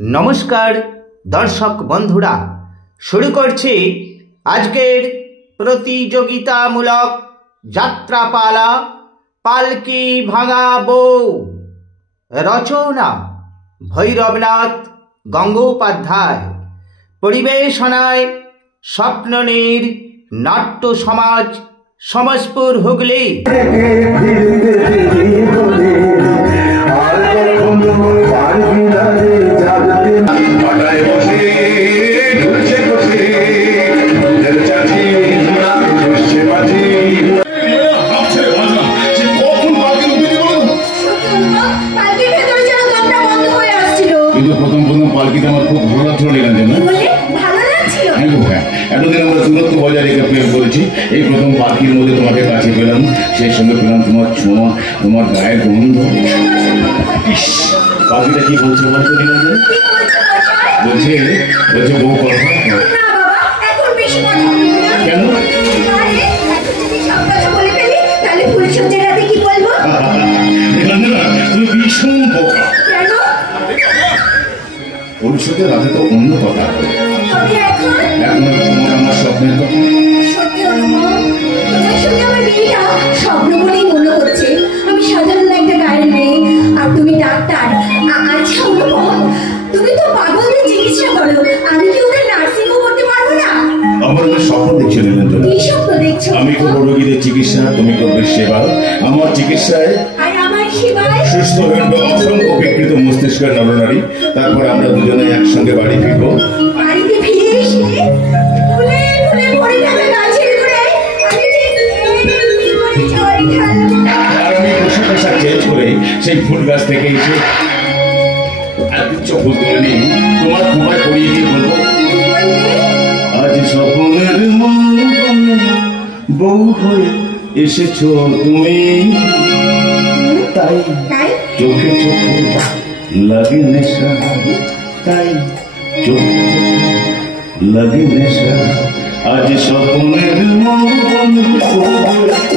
नमस्कार दर्शक बंधुरा शुरू करছি আজকের প্রতিযোগিতামূলক যাত্রাপালা পালকি ভাঙা বউ। রচনা ভৈরবনাথ গঙ্গোপাধ্যায়, পরিবেশনায় স্বপ্ননীর নাট্য সমাজ, সমসপুর, হুগলি। পালকিতে আমার খুব ভালো লাগছিল নীলাঞ্জন, এতদিন আমরা দূরত্ব বজায় রেখে প্রেম করেছি, এই প্রথম পালকির মধ্যে তোমাকে কাছে পেলাম, সেই সঙ্গে পেলাম তোমার ছোঁয়া, তোমার গায়ের গন্ধ। পালকিটা কি বলছে বলতো নীলাঞ্জন? বলছে বউ কথা কেন? তুমি ভীষণ বোকা। ভবিষ্যতের রাতে তো অন্য কথা, এখন আমার স্বপ্নের কথা। স্বপ্ন বলেই মনে হচ্ছে আমি সাধারণ একটা গায়ের মেয়ে আর তুমি ডাক্তার। আচ্ছা অনুপম, তুমি তো পাগলদের চিকিৎসা করো, আমি কি ওদের নার্সিং হোম করতে পারবো না? আমার স্বপ্ন দেখছো নীলাঞ্জন? কি স্বপ্ন দেখছো? আমি করবো রোগীদের চিকিৎসা, তুমি করবে সেবা। আমার চিকিৎসায় আর আমার সেবায় সুস্থ হয়ে উঠবে অসংখ্য বিকৃত মস্তিষ্কের নরনারী। তারপর আমরা দুজনে একসঙ্গে বাড়ি ফিরবো। বাড়িতে ফিরে এসে ফুলে ফুলে ভরে থাকা গাছের গোড়ায় আমি পোশাক আশাক চেঞ্জ করে সেই ফুল গাছ থেকে এসে চোখ তুলে নিয়ে তোমার তোমায় পরিয়ে দিয়ে বলবো, আজ স্বপ্নের বউ হয়ে এসেছো তুমি, তাই চোখে চোখে লাগে নেশা, তাই চোখে লাগে নেশা। আজ স্বপ্নের মন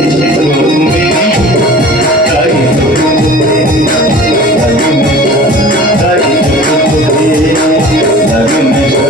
এসেছো তুমি, তাই লাগে নেশা, তাই চোখে লাগে নেশা।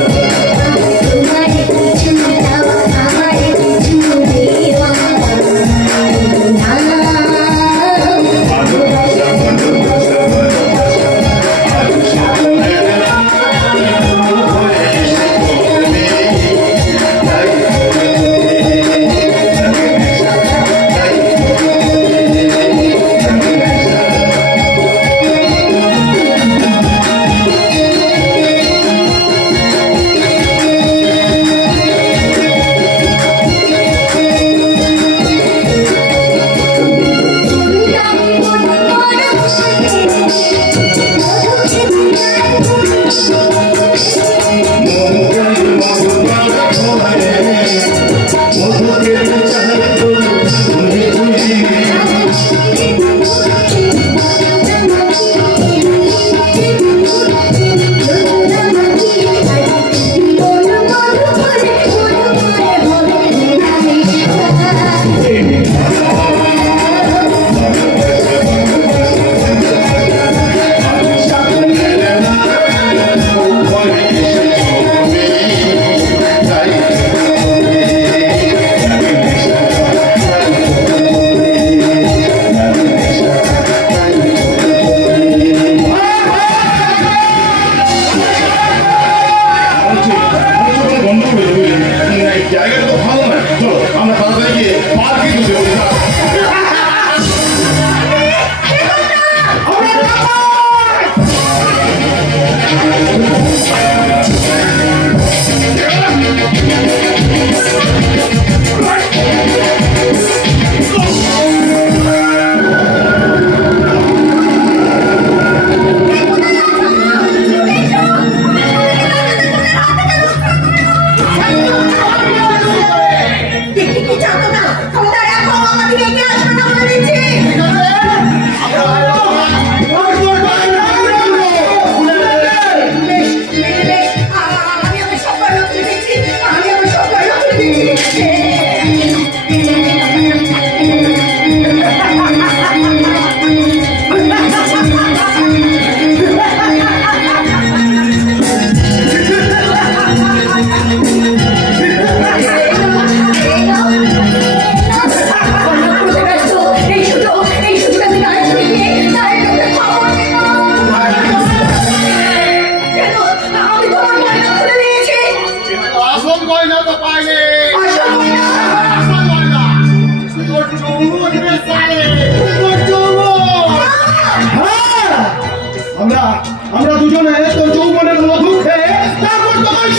আমরা দুজনে তোর যৌবনের মধু খেয়ে তারপর তোমার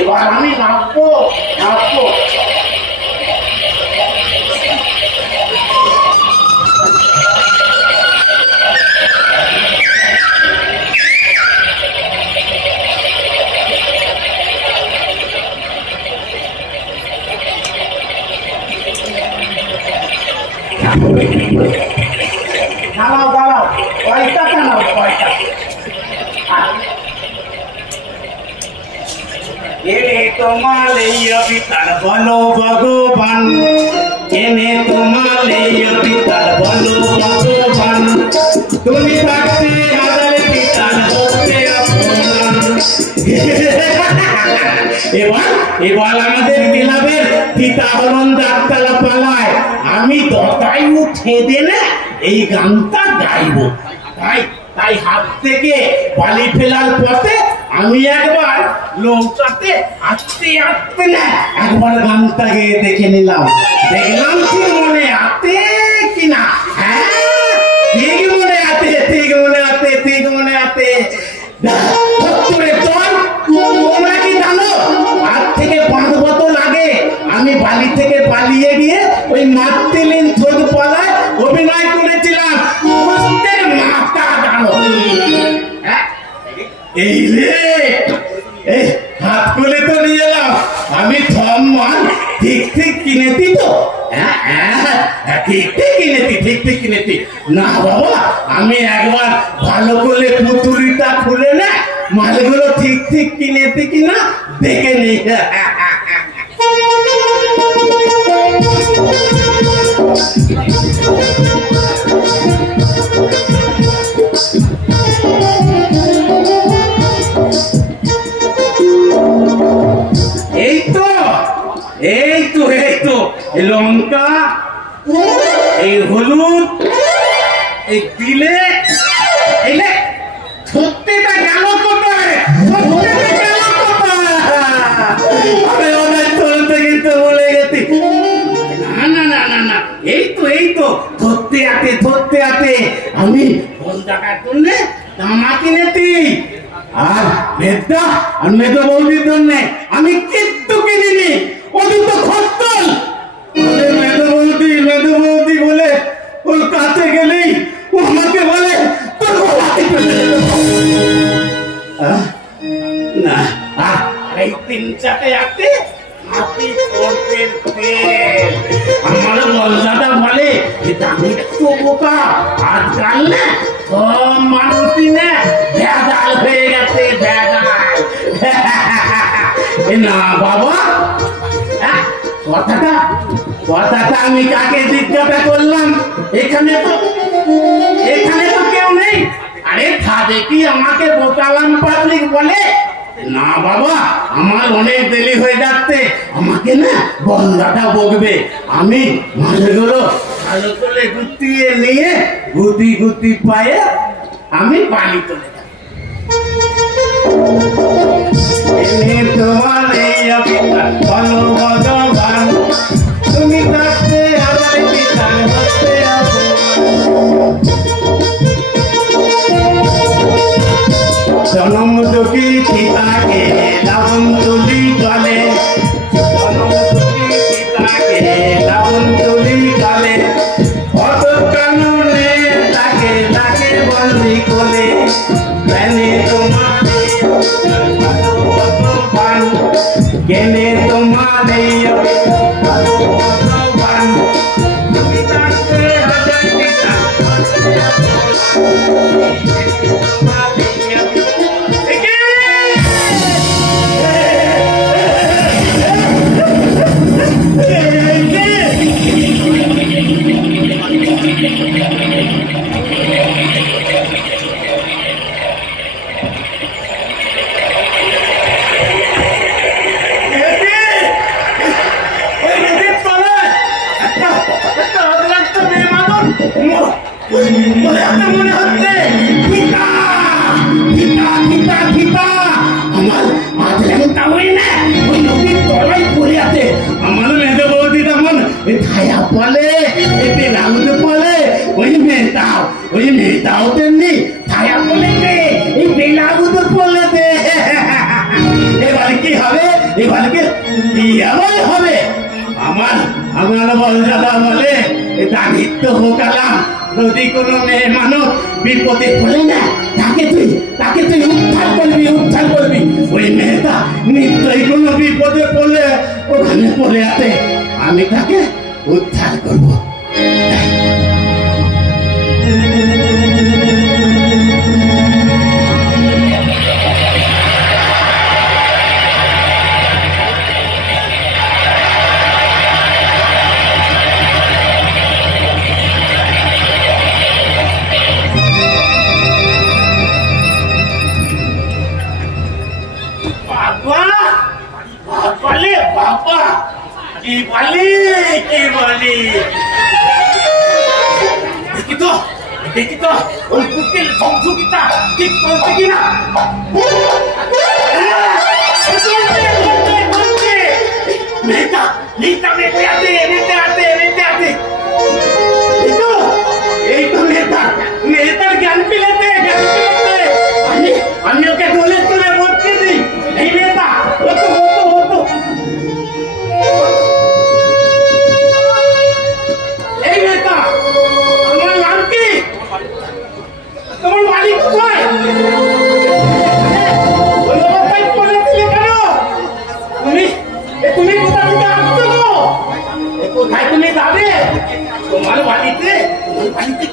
এবার আমি নাম আপো আপো দাঁড়াও দাঁড়াও পয়সাটা নাও পয়সা এনে তোমার এই অবিতার বলো ভগবান এনে তোমার এই অবিতার বলো ভগবান তুমি থাকতে হাজার পিতার হতে অপমান এবার আমাদের ক্লাবের পিতা হরণ ডাক্তারা পালায় আমি দতাই উঠে দিলে এই গানটা গাইবো তাই হাত থেকে বালি ফেলার পথে আমি একবার নৌকাতে আস্তে আস্তে না একবার গানটা গিয়ে দেখে নিলাম দেখলাম কি মনে আতে কিনা হ্যাঁ ঠিক মনে আতে ঠিক মনে আতে ঠিক মনে আতে তোমরা কি জানো আজ থেকে 5 বছর আগে আমি বালি থেকে পালিয়ে গিয়ে ওই মাতৃলীন থোদ পালায় অভিনয় করেছিলাম মাথা জানো এই রে এই হাত খুলে তো নিয়ে এলাম আমি সম্মান ঠিক ঠিক কিনেছি তো ঠিক ঠিক কিনেছি না বাবা আমি একবার ভালো করে পুতুলিটা খুলে না মালগুলো ঠিক ঠিক কিনেছি কিনা দেখে নি লঙ্কা এই হলুদ এই দিলে এলে সত্যিটা গেল কোথায় আমি অনেক চলতে কিন্তু বলে গেছি না না না না এই তো ধরতে আতে আমি ফোন টাকার জন্য জামা কিনেছি আর মেদা আর মেদা বৌদির জন্য আমি কিচ্ছু কিনিনি ওদের তো খরচল মেদু বৌদি বলে ওর কাছে গেলেই ও আমাকে বলে না এই 3-4 আতে আমার মজাটা বলে আমি তো বোকা আজকাল না সব মানুষই না ভেজাল হয়ে গেছে ভেজাল না বাবা কথাটা আমি কাকে জিজ্ঞাসা করলাম এখানে তো কেউ নেই আরে খাদে কি আমাকে বোতালাম পাবলিক বলে না বাবা আমার অনেক দেরি হয়ে যাচ্ছে আমাকে না বন্ধাটা বকবে আমি মাছগুলো ভালো করে গুটিয়ে নিয়ে গুটি পায়ে আমি পানি তুলে তোমার এই অভিজ্ঞতা ভালো ভগবান তুমি থাকতে আমার পিতার হতে জনম দুঃখী পিতাকে লাবণ তুলি গলে জনম দুঃখী পিতাকে লাবণ তুলি গলে অত কানুনে তাকে বন্দি করে কেনে তোমার এই ভগবান তুমি থাকতে হাজার পিতা কি এমন হবে? আমার বলদাদা বলে দারিদ্র হোকালাম, যদি কোনো মেয়ে মানুষ বিপদে পড়ে না তাকে তুই উদ্ধার করবি। ওই মেয়েটা নিশ্চয়ই কোনো বিপদে পড়লে ওখানে পড়ে আছে, আমি তাকে উদ্ধার করবো। কি বলি দেখি তো ওই কুকিল ঝকঝকিটা ঠিক করছে কিনা। মেয়েটা এই তো মেয়েটার জ্ঞান পিলাতে আমি ওকে দোলে তুলে বলতে দিই। এই মেয়েটা হতো এই মেয়েটা, আমার নাম কি? তোমার বাড়ি কোথায়? তুমি কোথা থেকে আসছো? কোথায় তুমি যাবে? তোমার বাড়িতে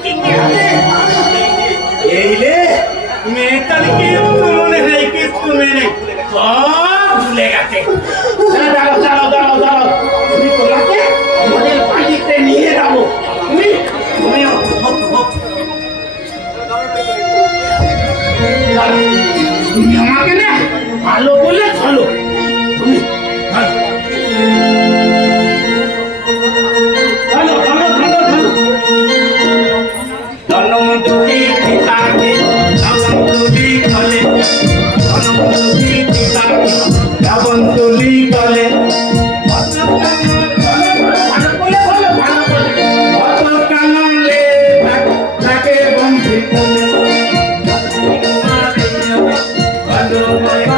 কি আছে? এই রে মেয়েটার কেউ মনে নেই, কিছু নেই, সব ভুলে গেছে। দাঁড়াও, তুমি তোমাকে আমাদের বাড়িতে নিয়ে যাবো। তুমি আমাকে না ভালো বলে চলো। তুমি ধনমন্ত্রী পিতাকে রাবণতুলি বলে, ধনমন্ত্রী পিতাকে রাবণতুলি বলে। Bye.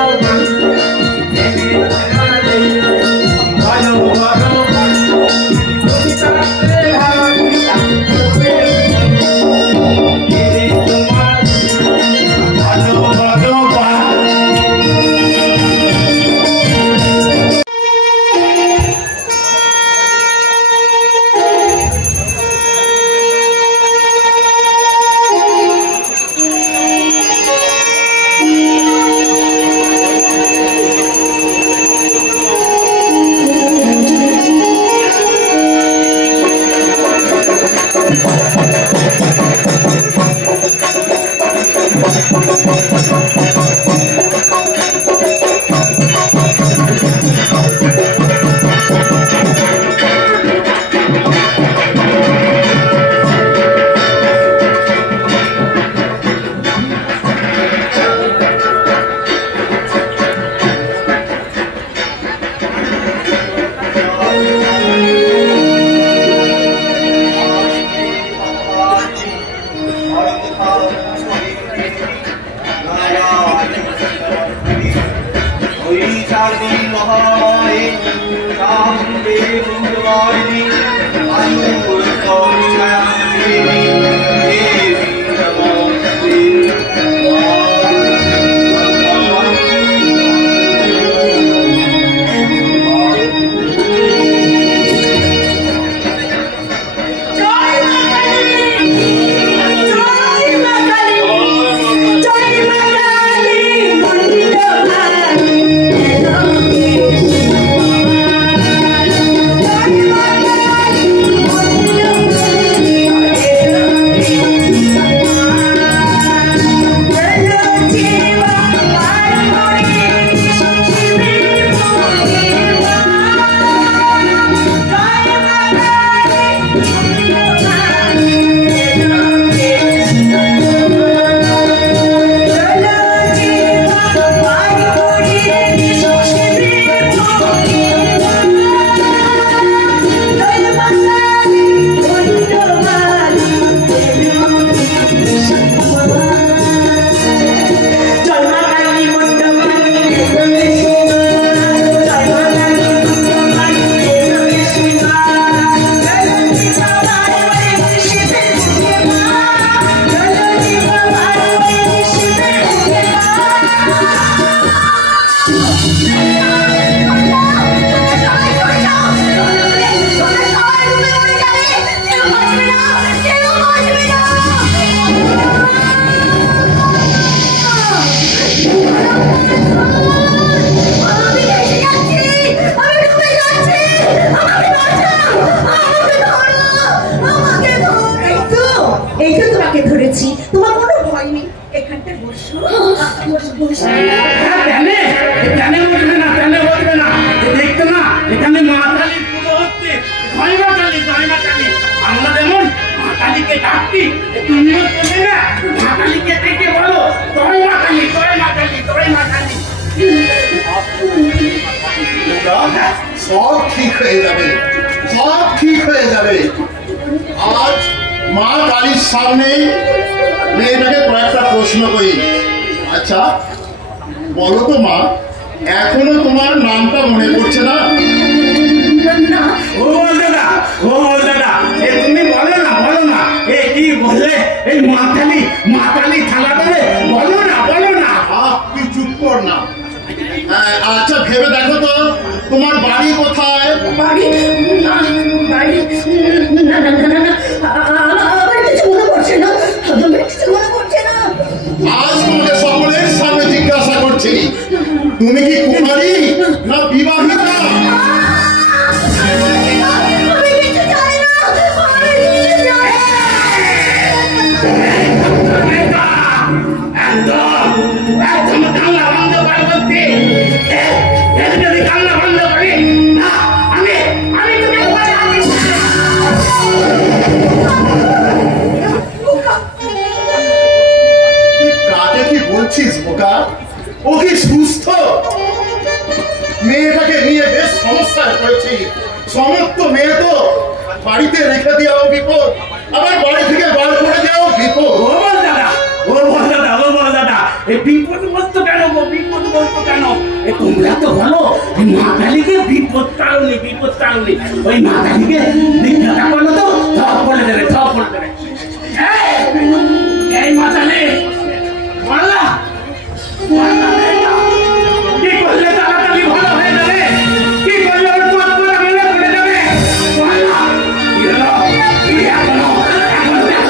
সব ঠিক হয়ে যাবে, সব ঠিক হয়ে যাবে। আজ মা কালীর সামনে মেয়েটাকে কয়েকটা প্রশ্ন করি। আচ্ছা বলো তো মা, এখনো তোমার নামটা মনে পড়ছে না? ও দাদা, ও দাদা, তুমি বলো না, বলো না। কি বললে? এই মাতালি থালা ধরে বলো না, বলো না। তুই চুপ কর না। আচ্ছা ভেবে দেখো তো, তোমার বাড়ি কোথায়? বাড়ি বাড়ি না না না না, আমার কিছু মনে পড়ছে না, আমার কিছু মনে পড়ছে না। আজ তোমাকে সকলের সামনে জিজ্ঞাসা করছি, তুমি কি কুমারী না বিবাহিতা? আমি কিছু জানি না, আমি কিছু জানি না। একদম কান্না বন্ধ করে বলতে, যদি কান্না বন্ধ করি না, আমি তুমি কাকে কি বলছিস বোকা? ও কি সুস্থ? মেয়েটাকে নিয়ে বেশ সমস্যায় পড়েছি। সমস্ত মেয়ে তো বাড়িতে রেখে দেওয়াও বিপদ, আবার বাড়ি থেকে বার করে দেওয়াও বিপদ। ও বল দাদা, ও বল দাদা, ও বল দাদা, এই বিপদ বলতো কেন গো? বিপদ বলতো কেন? তোমরা তো বলো মা কালীকে বিপদ কারণে ওই মা কালীকে বিজ্ঞাতা করলো তো সব বলে দেবে, সব বলে দেবে। এই মা কালী বললা কি করলে তাড়াতাড়ি ভালো হয়ে যাবে? কি করলে ওর পথ করে মেলে পড়ে যাবে? বললা কি হলো? কি এখনো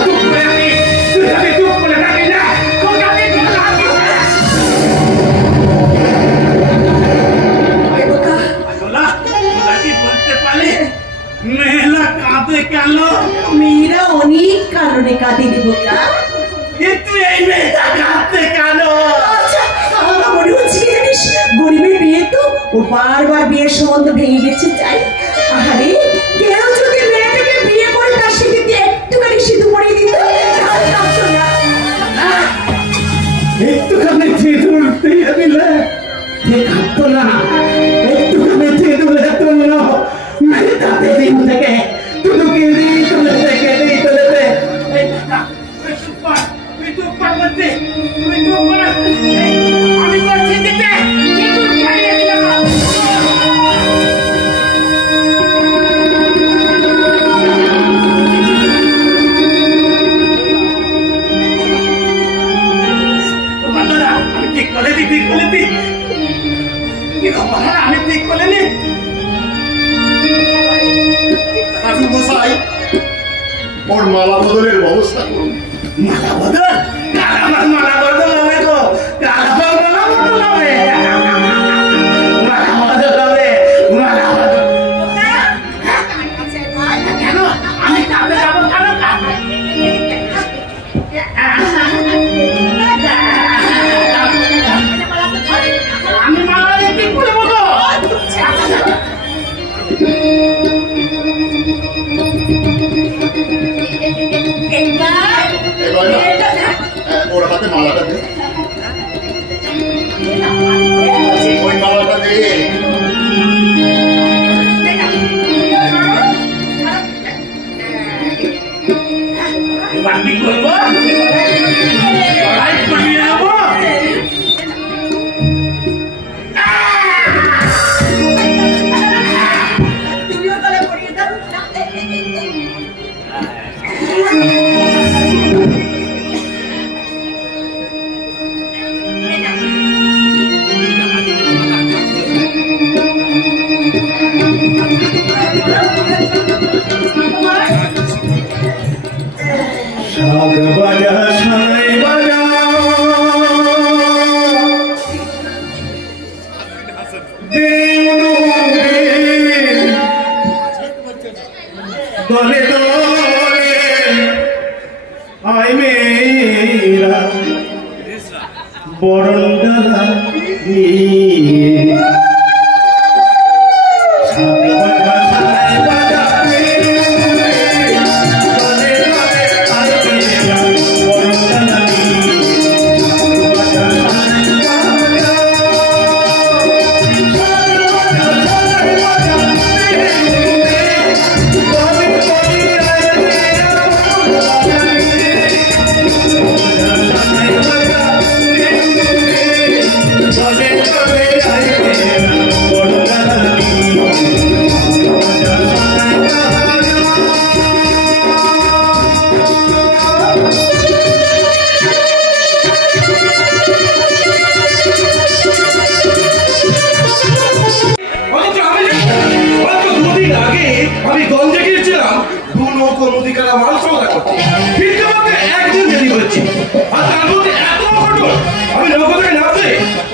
চুপ করে আছি? তুই আমি চুপ করে থাকি না, তোকে আমি বলতে পারলে মেয়েরা কাঁদে কেন? মেয়েরা অনেক কারণে কাঁদে বোকা, কিন্তু এই মেয়েটা কাঁদতে কেন? আমার মনে হচ্ছে কি জানিস, গরিবের বিয়ে তো, ও বারবার বিয়ের সম্বন্ধ ভেঙে গেছে চাই। আরে কেউ যদি মেয়েটাকে বিয়ে করে তার সিঁথিতে একটুখানি সিঁদুর পরিয়ে দিত, তাহলে কাঁদতো না। একটুখানি সিঁদুর দিয়ে দিলে সে কাঁদতো না। একটুখানি সিঁদুরের জন্য মেয়েটাতে দিন থেকে টুটুকি দিয়ে চলেছে, কেঁদেই চলেছে। আমি করছি দিতে সিঁদুর পরিয়ে দিলাম। আমি ঠিক করে দিই, ঠিক করে দিই। আমি ঠিক করে নি। মশাই, ওর মালা বদলের ব্যবস্থা করুন। মালা বদল? কার আমার মালা বদল হবে গো? কার আমার মালা বদল হবে? মালা বদল হবে, মালা বদল। কেন? আমি কাঁদতে যাবো কেন? আমি মালা কি করবো গো? ওর হাতে মালাটা দে, ওই মালাটা দে। এবার কি করবো? তুমিও তাহলে পরিয়ে দাও। শাক বাজা সাই বাজা দলে দলে আই মেয়েরা বরণ ডালা নিয়ে শাক বাজা সাই বাজা নৌকো নদীকারা মাল সৌদা করছে, ফিরতে মধ্যে একদিন দেরি হয়েছে, আর তার মধ্যে এত ঘটল, আমি নৌকো থেকে নামতে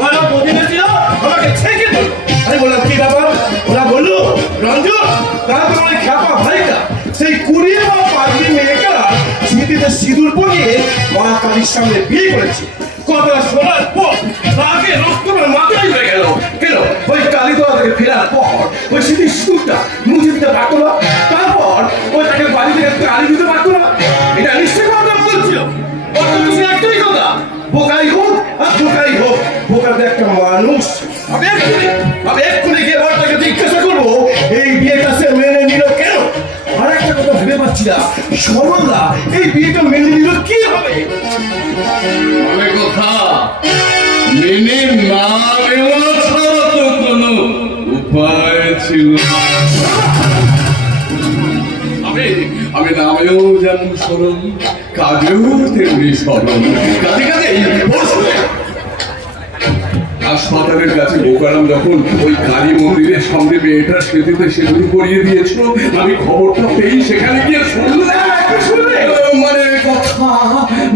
ওরা প্রতিবেশীরা আমাকে ছেঁকে দিল। আমি বললাম কি ব্যাপার? ওরা বললো রঞ্জন, তারা তোমার খ্যাপা ভাইটা সেই 20 বা 25 মেয়েটা স্মৃতিতে সিঁদুর পরিয়ে মা কালীর সামনে বিয়ে করেছে। কথা শোনার পর রাগে রক্ত মাথায় হয়ে গেল। কেন ওই কালীতলা থেকে ফেরার পর ওই স্মৃতির সিঁদুরটা মুছে দিতে পারতো না, তারপর ওই তাকে বাড়ি থেকে গালি দিতে পারতো না? এটা নিশ্চয় কথা বলছিল। একটাই কথা, বোকাই হোক আর বোকাই হোক, বোকাতে একটা মানুষ। আমি এক্ষুনি গিয়ে বড়টাকে জিজ্ঞাসা করবো এই বিয়েটা সে মেনে নিল কেন। আর একটা কথা ভেবে পাচ্ছি না, সরলা এই বিয়েটা মেনে নিল কি হবে? অনেক কথা মেনে না নেওয়া ছাড়া তো কোনো উপায় ছিল না। আমি নামেও যেমন সরল, কাজেও তেমনি সরল। কাজে কাজেই হাসপাতালের কাছে বোকারাম যখন ওই কালী মন্দিরের সামনে মেয়েটার স্মৃতিতে সিঁদুর পরিয়ে দিয়েছিল, আমি খবরটা পেয়ে সেখানে গিয়ে মানে কথা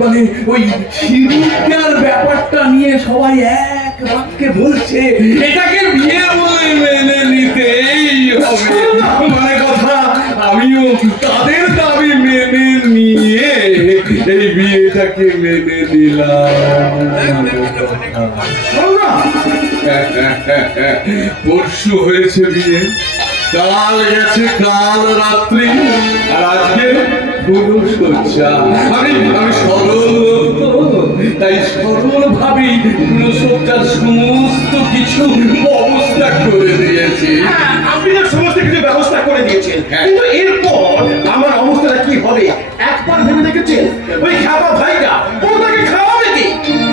মানে ওই সিঁদুরটার ব্যাপারটা নিয়ে সবাই এক বাক্যে বলছে এটাকে বিয়ে বলে মেনে নিতেই হবে। মানে কথা আমিও তাদের দাবি মেনে নিয়ে এই বিয়েটাকে মেনে নিলাম। পরশু হয়েছে বিয়ে, কাল গেছে কাল রাত্রি, আর আজকে আমি সরল, তাই সরল ভাবি ফুলসজ্জার সমস্ত কিছু ব্যবস্থা করে দিয়েছি। আপনি যে সমস্ত কিছু ব্যবস্থা করে দিয়েছেন, কিন্তু এরপর আমার অবস্থাটা কি হবে একবার ভেবে দেখেছেন? ওই খাবার ভাইটা ও তাকে খাওয়াবে কি?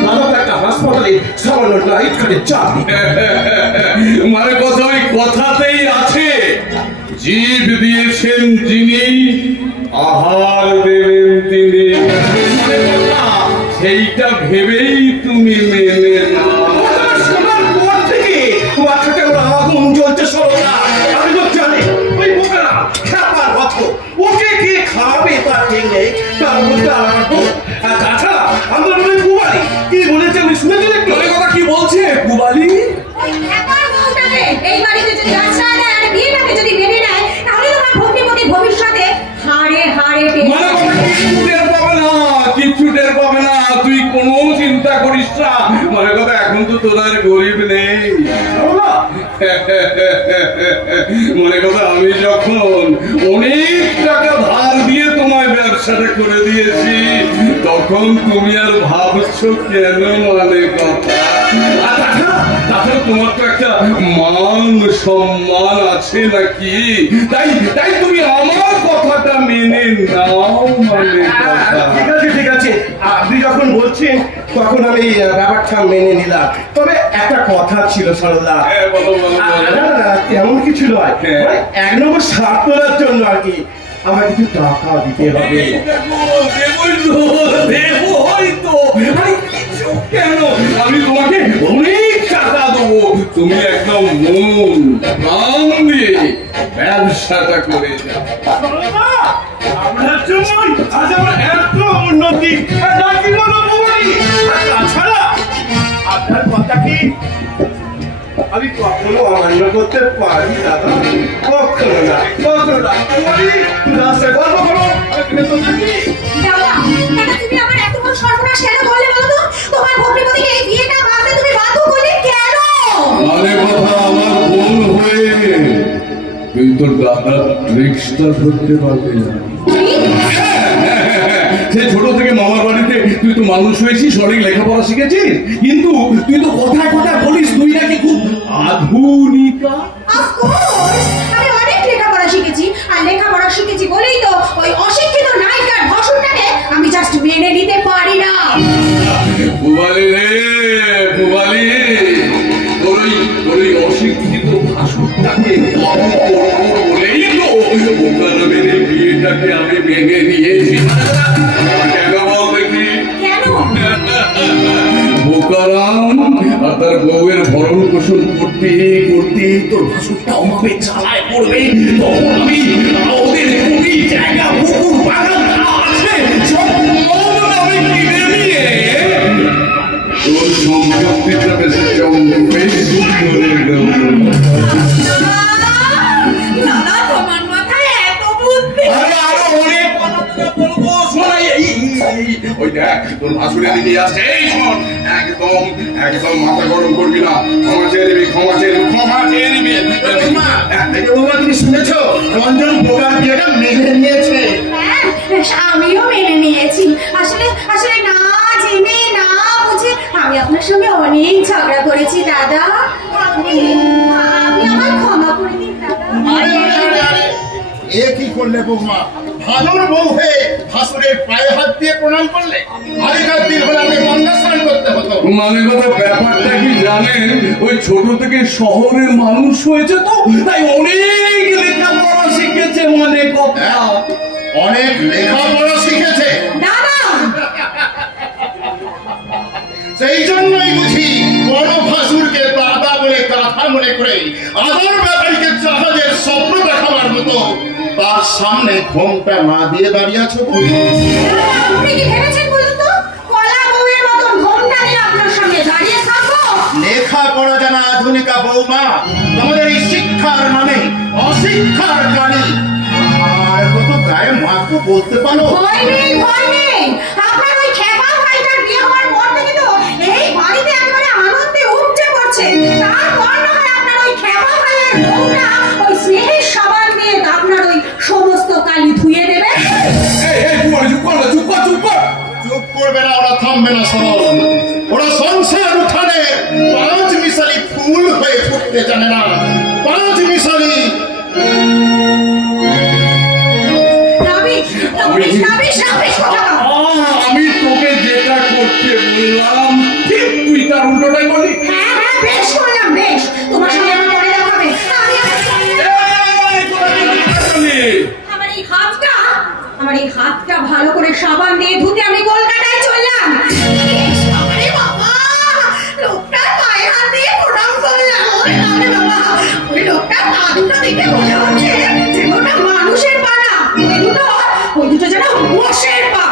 দাদা তো একটা হাসপাতালে সামান্য লাইট খাটে চাকরি। মানে কথা ওই কথাতেই আছে, জীব দিয়েছেন যিনি, আহার দেবেন তিনি। সেইটা ভেবেই তুমি মেনে নাও। শোনার পর থেকে বাচ্চাটা আগুন জ্বলছে সরলা। আমি তো জানি ওই বোকারা খাবার ভক্ত, ওকে কে খাওয়াবে তার ঠিক নেই, তার মধ্যে আমার ভোগ। আর তাছাড়া আমরা মনে কুবালি কি বলেছে আমি শুনেছি একটু। কথা কি বলছে কুবালি? এই বাড়িতে যদি আশ্রয় দেয় আর বিয়েটাকে যদি মেনে নেয়, তাহলে তোমার ভগ্নিপতি ভবিষ্যতে হাড়ে হাড়ে কিচ্ছু টের পাবে না, তুই কোনো চিন্তা করিস না। মানে কথা এখন তো তোদের গরিব নেই। মনে কথা আমি যখন অনেক টাকা ধার দিয়ে তোমায় ব্যবসাটা করে দিয়েছি, তখন তুমি আর ভাবছো কেন? মানে কথা তাছাড়া তোমার তো একটা মান সম্মান আছে নাকি, তাই তুমি আমার কথাটা মেনে নাও। মানে ঠিক আছে ঠিক আছে, আপনি যখন বলছেন তখন আমি ব্যাপারটা মেনে নিলাম। তবে একটা কথা ছিল সরলা, তেমন কিছু নয়, এক নম্বর স্বার্থ তোলার জন্য আর কি আমার কিছু টাকা দিতে হবে। কেন আমি তোমাকে অনেক টাকা দেবো, তুমি একদম মন প্রাণ দিয়ে ব্যবসাটা করে যাও। আপনার জন্যই আজ আমার এত উন্নতি। তাছাড়া আপনার কথা কি আমি কখনো অমান্য করতে পারি দাদা? কখনো না, কখনো না। রাস্তায় গল্প করো দাদা, তুমি আমার এত বড় সর্বনাশ কেন করলে বলো তো? তোমার ভগ্নিপতিকে এই বিয়েটা ভাবতে তুমি বাধ্য করলে কেন? মানে কথা আমার ভুল হয়ে তুই তোর দাদার ট্রিক্সটা ধরতে পারবি না। সে ছোট থেকে মামার বাড়িতে তুই তো মানুষ হয়েছিস, অনেক লেখাপড়া শিখেছিস, কিন্তু তুই তো কথায় কথায় বলিস তুই নাকি খুব আধুনিকা। আমি অনেক লেখাপড়া শিখেছি, আর লেখাপড়া শিখেছি বলেই তো ওই অশিক্ষিত নায়িকার ভাষণটাকে আমি জাস্ট মেনে নিতে পারি না। পুবালি রে পুবালি, তোর ওই অশিক্ষিত ভাষণটাকে বলেই তো বোকারামের বিয়েটাকে আমি মেনে নিয়েছি। কেন বল দেখি? বোকারাম আর তার বউয়ের ভরণ পোষণ করতে করতে তোর ভাষণটা অভাবে চালায় পড়বে, তখন আমি ওদের জায়গা বাগান আছে সব আমি কিনে নিয়ে তোর সম্পত্তিটা বেশি বেশি করে দেবো। ওই দেখ তোর ভাসুরে আমি নিয়ে আসছে। এই শোন, একদম একদম মাথা গরম করবি না। ক্ষমা চেয়ে নিবি, ক্ষমা চেয়ে নিবি, ক্ষমা চেয়ে নিবি। তুমি শুনেছো রঞ্জন বোকার বিয়েটা মেনে নিয়েছে? আমিও মেনে নিয়েছি। আসলে আসলে না জেনে না বুঝে আমি আপনার সঙ্গে অনেক ঝগড়া করেছি দাদা। আপনি আমার ক্ষমা করে দিন দাদা। এ কি করলে বৌমা? ভালোর বউ হয়ে ভাসুরের পায়ে হাত দিয়ে প্রণাম করলে? আগেকার দিন হলে আমাকে গঙ্গা স্নান করতে হতো। মানে কথা ব্যাপারটা কি জানেন, ওই ছোট থেকে শহরের মানুষ হয়েছে তো, তাই অনেক লেখাপড়া শিখেছে। মানে কথা অনেক লেখাপড়া শিখেছে দাদা। সেই জন্যই বুঝি বড় ভাসুরকে দাদা বলে কথা মনে করে আদর ব্যাপারীকে জাহাজের স্বপ্ন দেখাবার মতো তার সামনে ঘোমটা না দিয়ে দাঁড়িয়ে আছো। আপনি কি ভেবেছেন বলুন তো, কলা বউয়ের মতন ঘোমটা দিয়ে আপনার সামনে দাঁড়িয়ে থাকবো? লেখাপড়া জানা আধুনিকা বৌমা তোমাদের এই শিক্ষার নামে অশিক্ষার গাড়ি আর কত গায়ে মাত্র বলতে পারো? ভয় নেই, ভয় নেই। আপনার ওই খেপা ভাইটার বিয়ে হওয়ার পর থেকে তো এই বাড়িতে একেবারে আনন্দে উপচে পড়ছে। তারপর না হয় আপনার ওই খেপা ভাইয়ের বউটা ওই স্নেহের সাবান দিয়ে আপনার ওই সমস্ত কালি ধুয়ে দেবে। চুপ করবে না, ওরা থামবে না। শোন, ওরা সংসার উঠানে 5 মিশালি ফুল হয়ে ফুটতে জানে না। 5 মিশালি আমি তোকে যেটা করতে বললাম ঠিক তুই তার উল্টোটাই বলি। হ্যাঁ হ্যাঁ, বেশ করলাম, বেশ। তোমার সঙ্গে আমার পরে দেখা হবে। আমার এই হাতটা ভালো করে সাবান দিয়ে ধুতে আমি কলকাতায় চললাম। লোকটার পায়ে হাত দিয়ে প্রণাম করলাম। ওই লোকটার পা দুটো দেখে মনে হচ্ছে যে ওটা মানুষের পা না, ওই দুটো যেন মোষের পা।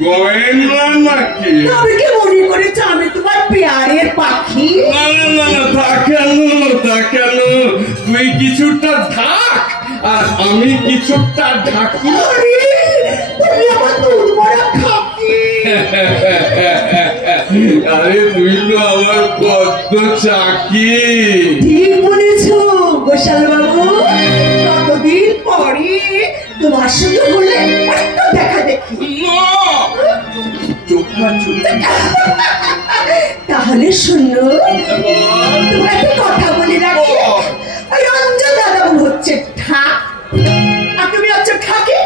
গয়না নাকি? তবে কি মনে করেছ আমি তোমার পেয়ারের পাখি? না না না না, তা কেন তুই কিছুটা ঢাক আর আমি কিছুটা ঢাকি। তুমি আমার দুধ ভরা খাকি। আরে তুই তো আমার কত চাকি। ঠিক বলেছ গোসাল বাবু, কতদিন পরে তোমার সঙ্গে বলে একটু দেখা দেখি। তাহলে শুনো, তোমার একটা কথা বলে রাখি, ওই রঞ্জন দাদাবাবু হচ্ছে ঠাক আর তুমি হচ্ছে ঠাকি।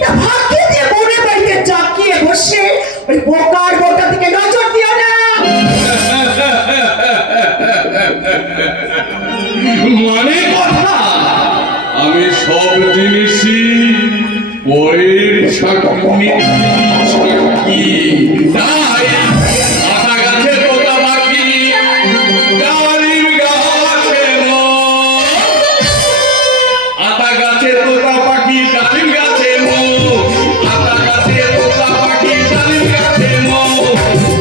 তা ভাগ্যে যে মনে বাড়িতে জাকিয়ে বসে ওই বোকার বোকা থেকে নজর দিও না। মানে কথা, আমি সব জিনিসই পরের ছাকি। তাই আতা গাছে তোতা পাখি, ডালিম গাছে আতা গাছে তোতা পাখি, ডালিম গাছে আতা গাছে তোতা পাখি, ডালিম গাছে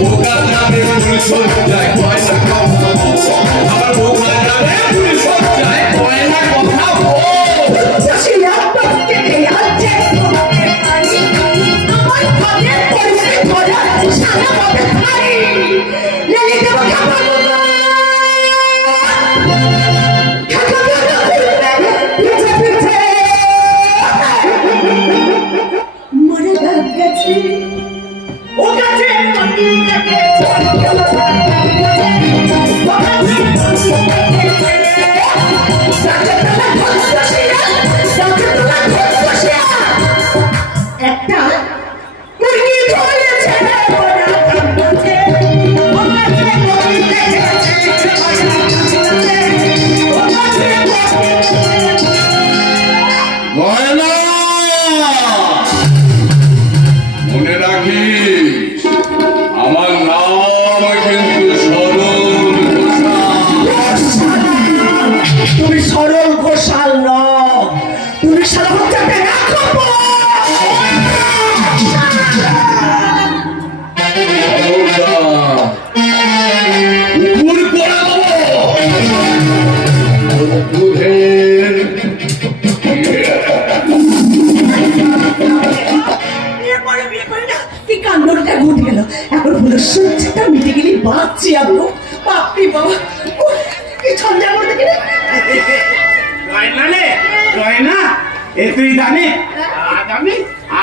বোকা যাবে সজ্জায় পয়সা আমার বোকা যাবে সজ্জায় পয়সা কথা মনে রাখিস, আমার নাম কিন্তু সরল ঘোষাল। তুমি সরল ঘোষাল নও, তুমি সারা হচ্ছে এখন হলো সূর্যটা মিটে গেলে বাঁচছি আমি। বাপরে বাবা, এই ঝঞ্ঝার মধ্যে গেলে গয়না এ তুই জানি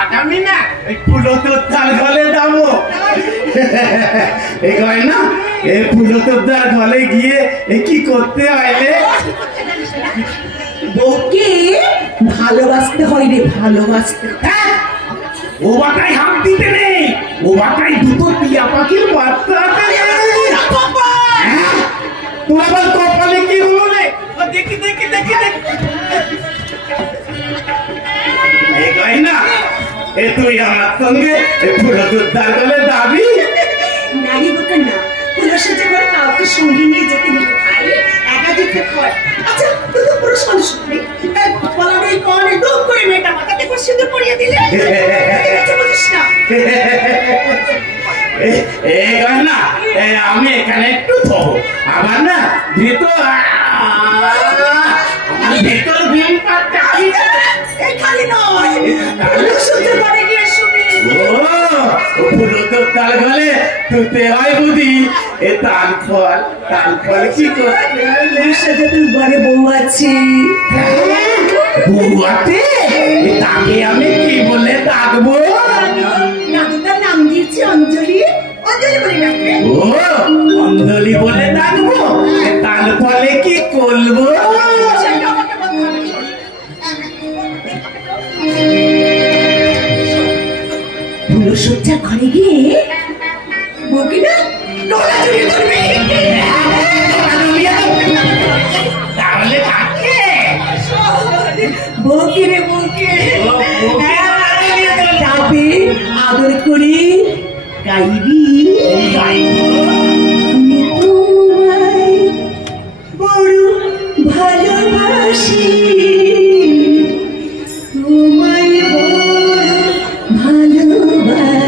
আগামী না এই ফুলো তোর তার ঘরে যাবো। এই গয়না এই ফুলো তোর তার ঘরে গিয়ে কি করতে হইলে? বউকে ভালোবাসতে হয় রে, ভালোবাসতে। ও বাটাই হাত দিতে নেই, ও বাটাই দুটো টিয়া পাখির বাচ্চা। তোর আবার কপালে কি হলো রে? দেখি দেখি দেখি দেখি। এই গয়না এ তুই আমার সঙ্গে ফুলো দুধদার গলে যাবি? নারী বোকা না, পুরো সাথে করে কাউকে সঙ্গে নিয়ে যেতে দিতে পারে, একা যেতে হয়। আচ্ছা তুই তো পুরুষ মানুষ নেই, বলা নেই কনে দুঃখ করে মেয়েটা মাথাতে করে সিঁদুর পরিয়ে দিলে বুঝিস না। এই গয়না আমি এখানে একটু থবো, আবার না ভিতর দিন এখানে নয়, সহ্য করে গিয়ে শুবি। ফুলো তো তাল গলে তুতে হয় বুঝি। এ তারপর কি করতে? সাথে তোর ঘরে বউ আছে। বউ আছে? তাকে আমি কি বলে ডাকবো? দাদুটার নাম দিয়েছি অঞ্জলি, অঞ্জলি বলে ডাকবে। ও অঞ্জলি বলে ডাকবো? তার ফলে কি করবো? সজ্জা ঘরে গিয়ে বউকে না দৌড়াদৌড়ি করবে। তাহলে কাকে? বউকে রে, বউকে যাবে আদর করে গাইবি। আমি তোমায় বড় ভালোবাসি, তোমায় বড় ভালোবাসি।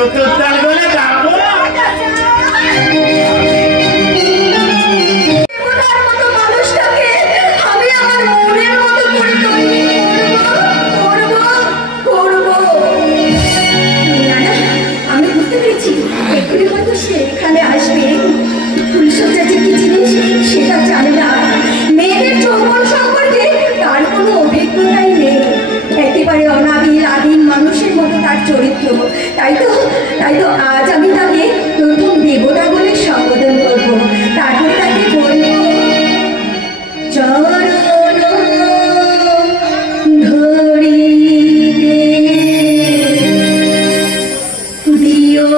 রতনদার বলে যাবো। সেখানে আসবে ফুলসজ্জা যে কি জিনিস সেটা জানে না, মেয়েদের যৌবন সম্পর্কে তার কোনো অভিজ্ঞতাই নেই, একেবারে অনাবিল আদিম মানুষের মতো তার চরিত্র। তাই তো আজ আমি তাকে প্রথম দেবতা বলে সম্বোধন করবো, তারপরে তাকে বলবো চরণ ধরিতে দিও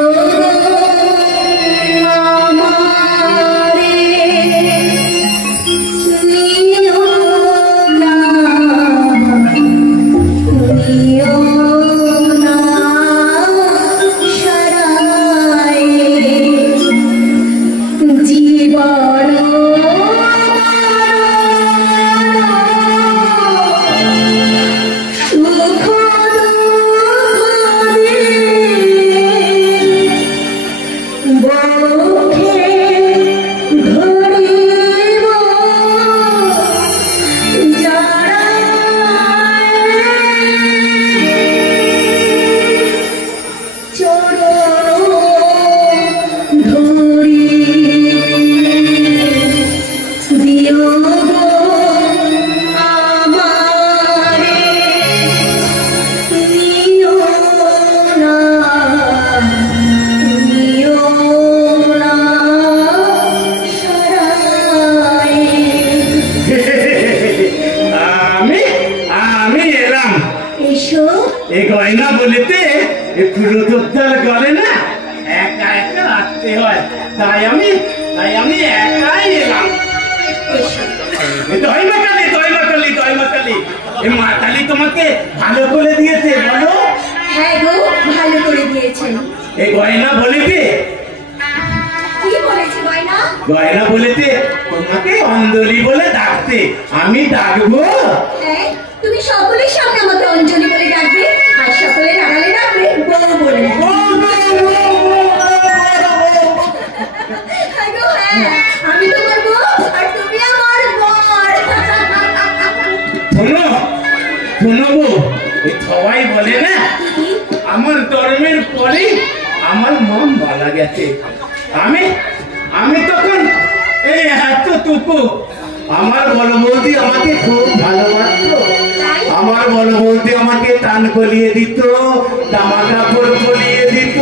তোমাকে ভালো করে দিয়েছে বলো? হ্যাঁ গো, ভালো করে দিয়েছেন। এই গয়না বলেছে কি বলেছে গয়না? গয়না বলেছে তোমাকে অঞ্জলি বলে ডাকতে, আমি ডাকবো? হ্যাঁ, তুমি সকলের সামনে আমাকে অঞ্জলি বলে ডাকবে, আর সকলের আড়ালে ডাকবে বউ বলে। হ্যাঁ, আমি তোমার বউ আর তুমি আমার বর। শোনো বউ, সবাই বলে না আমার ধর্মের পরে আমার মন ভালো গেছে। আমি তখন এই এতটুকু, আমার বড় বৌদি আমাকে খুব ভালোবাসতো। আমার বড় বৌদি আমাকে টান কলিয়ে দিত, জামা কাপড় কলিয়ে দিত,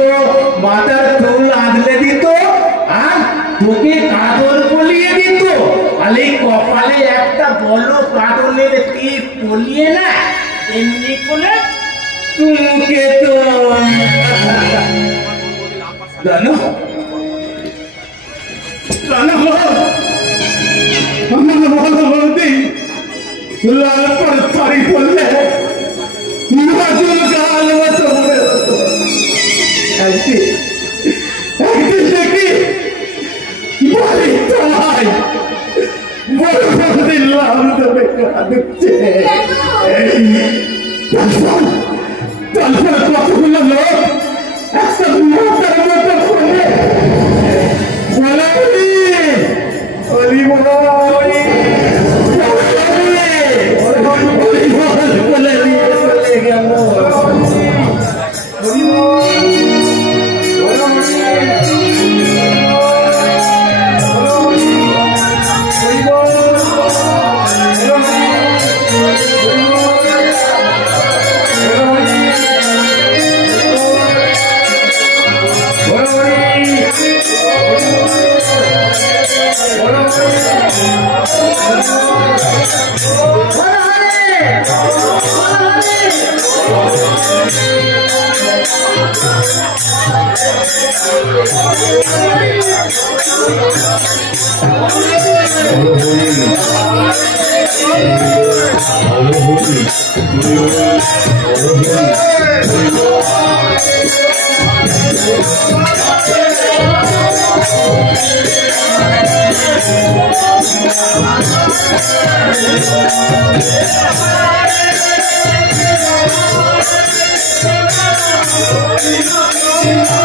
মাথার চুল আঁচলে দিত, আর তোকে কাঁদর কলিয়ে দিত। আর এই কপালে একটা বড় কাঁদনের টিপ কলিয়ে না এমনি করে তুমকে তো জানো আমার বড় বৌদি লাল পর শাড়ি পরলে নতুন গাল মতো মনে হতো। একদিন দেখি বাড়ি তাই বড় বৌদি লাল ধরে কাঁদছে। তারপর কতগুলো লোক একটা মোটার মতো করে বলে নিয়ে চলে গেল। Thank you.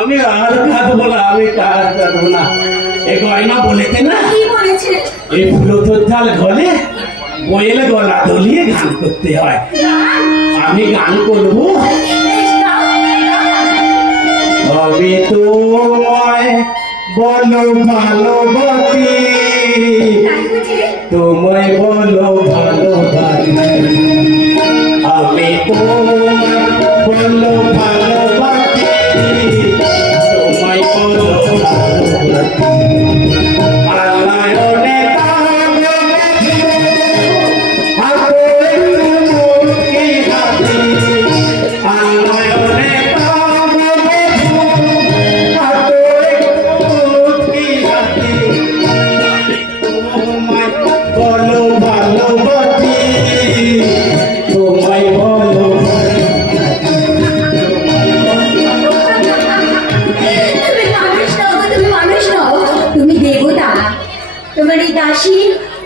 আমি আর কাঁদবো না, আমি কাঁদবো না। এই গয়না বলেছে না, এই ফুলতোর ডাল ঘরে বয়েলে গলা দলিয়ে গান করতে হয়। আমি গান করবো। আমি তোমায় বলো ভালোবাসি, তোমায় বলো ভালোবাসি, আমি তোমায় বলো ভালোবাসি, তোমায় বলো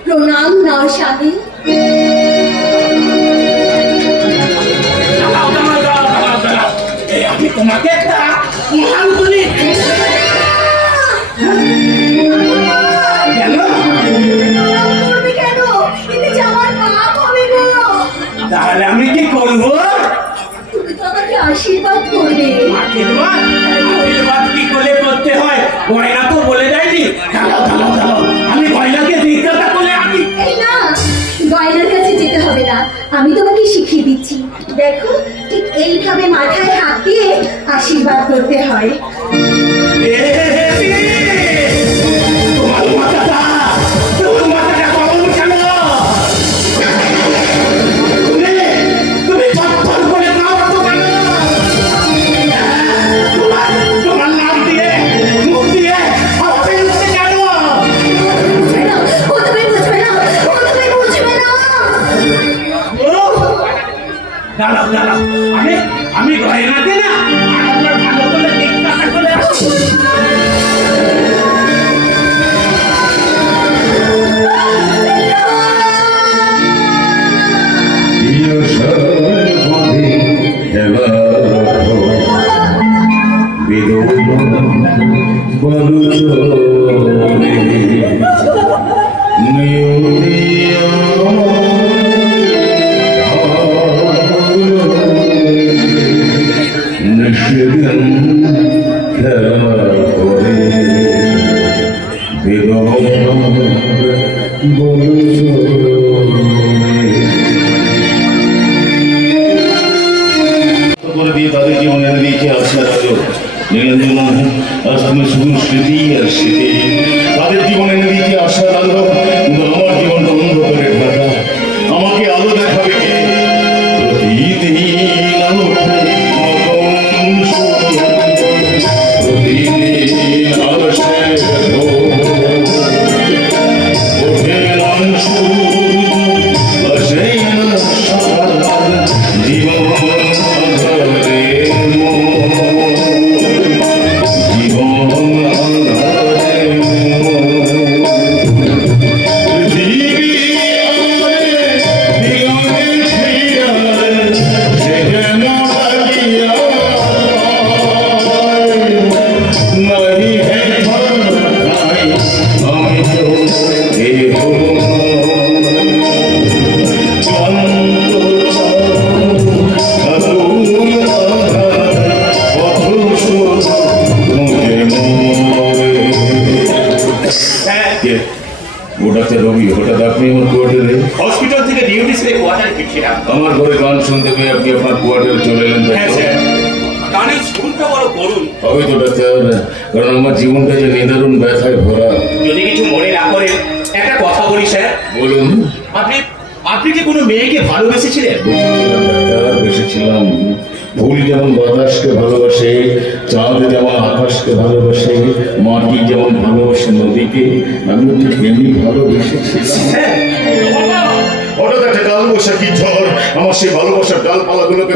প্রণাম নাও স্বামী। আমি তোমাকে একটা মহান বলি। কেন তাহলে আমি কি করবো? তুমি তো আমাকে আশীর্বাদ করবে। আশীর্বাদ কি করে করতে হয় গয়না তো বলে দেয়নি। আমি গয়নাকে জিজ্ঞাসা করে আমি না, গয়নার কাছে যেতে হবে না, আমি তোমাকে শিখিয়ে দিচ্ছি। দেখো ঠিক এইভাবে মাথায় হাত দিয়ে আশীর্বাদ করতে হয়। আমি গয়নাতে না ভালো করে জিজ্ঞাসা করে আসবো। তাদের জীবনে এনে দিয়েছে আশার আলো নিরঞ্জন। আজ তুমি শুধু স্মৃতি আর স্মৃতি, তাদের জীবনে এনে দিয়েছে আশার আলো, কিন্তু আমার জীবনটা অন্ধকারে ঢাকা। আমাকে আলো দেখাবে কে? প্রতিদিন আলো প্রতিদিন আলসে ওঠে জীবন হসপিটাল থেকে ডিউটি ছেড়ে কোয়ার্টারে ফিরছিলাম। আমার ঘরে গান শুনতে পেয়ে আপনি আপনার কোয়ার্টারে চলে এলেন। হ্যাঁ স্যার, গানের সুরটা বড় করুন। হবে তো ডাক্তার, কারণ আমার জীবনটা যে নিদারুণ ব্যথায় ভরা। যদি কিছু মনে না করেন একটা কথা বলি স্যার। বলুন। আপনি কি কোনো মেয়েকে ভালোবেসেছিলেন? ডাক্তার, বেসেছিলাম। ফুল যেমন বাতাসকে ভালোবাসে, চাঁদ যেমন আকাশকে ভালোবাসে, মাটি যেমন ভালোবাসে নদীকে, আমি ঠিক এমনি ভালোবেসেছি। হঠাৎ একটা কাল বৈশাখী ঝড় আমার সেই ভালোবাসার ডালপালাগুলোকে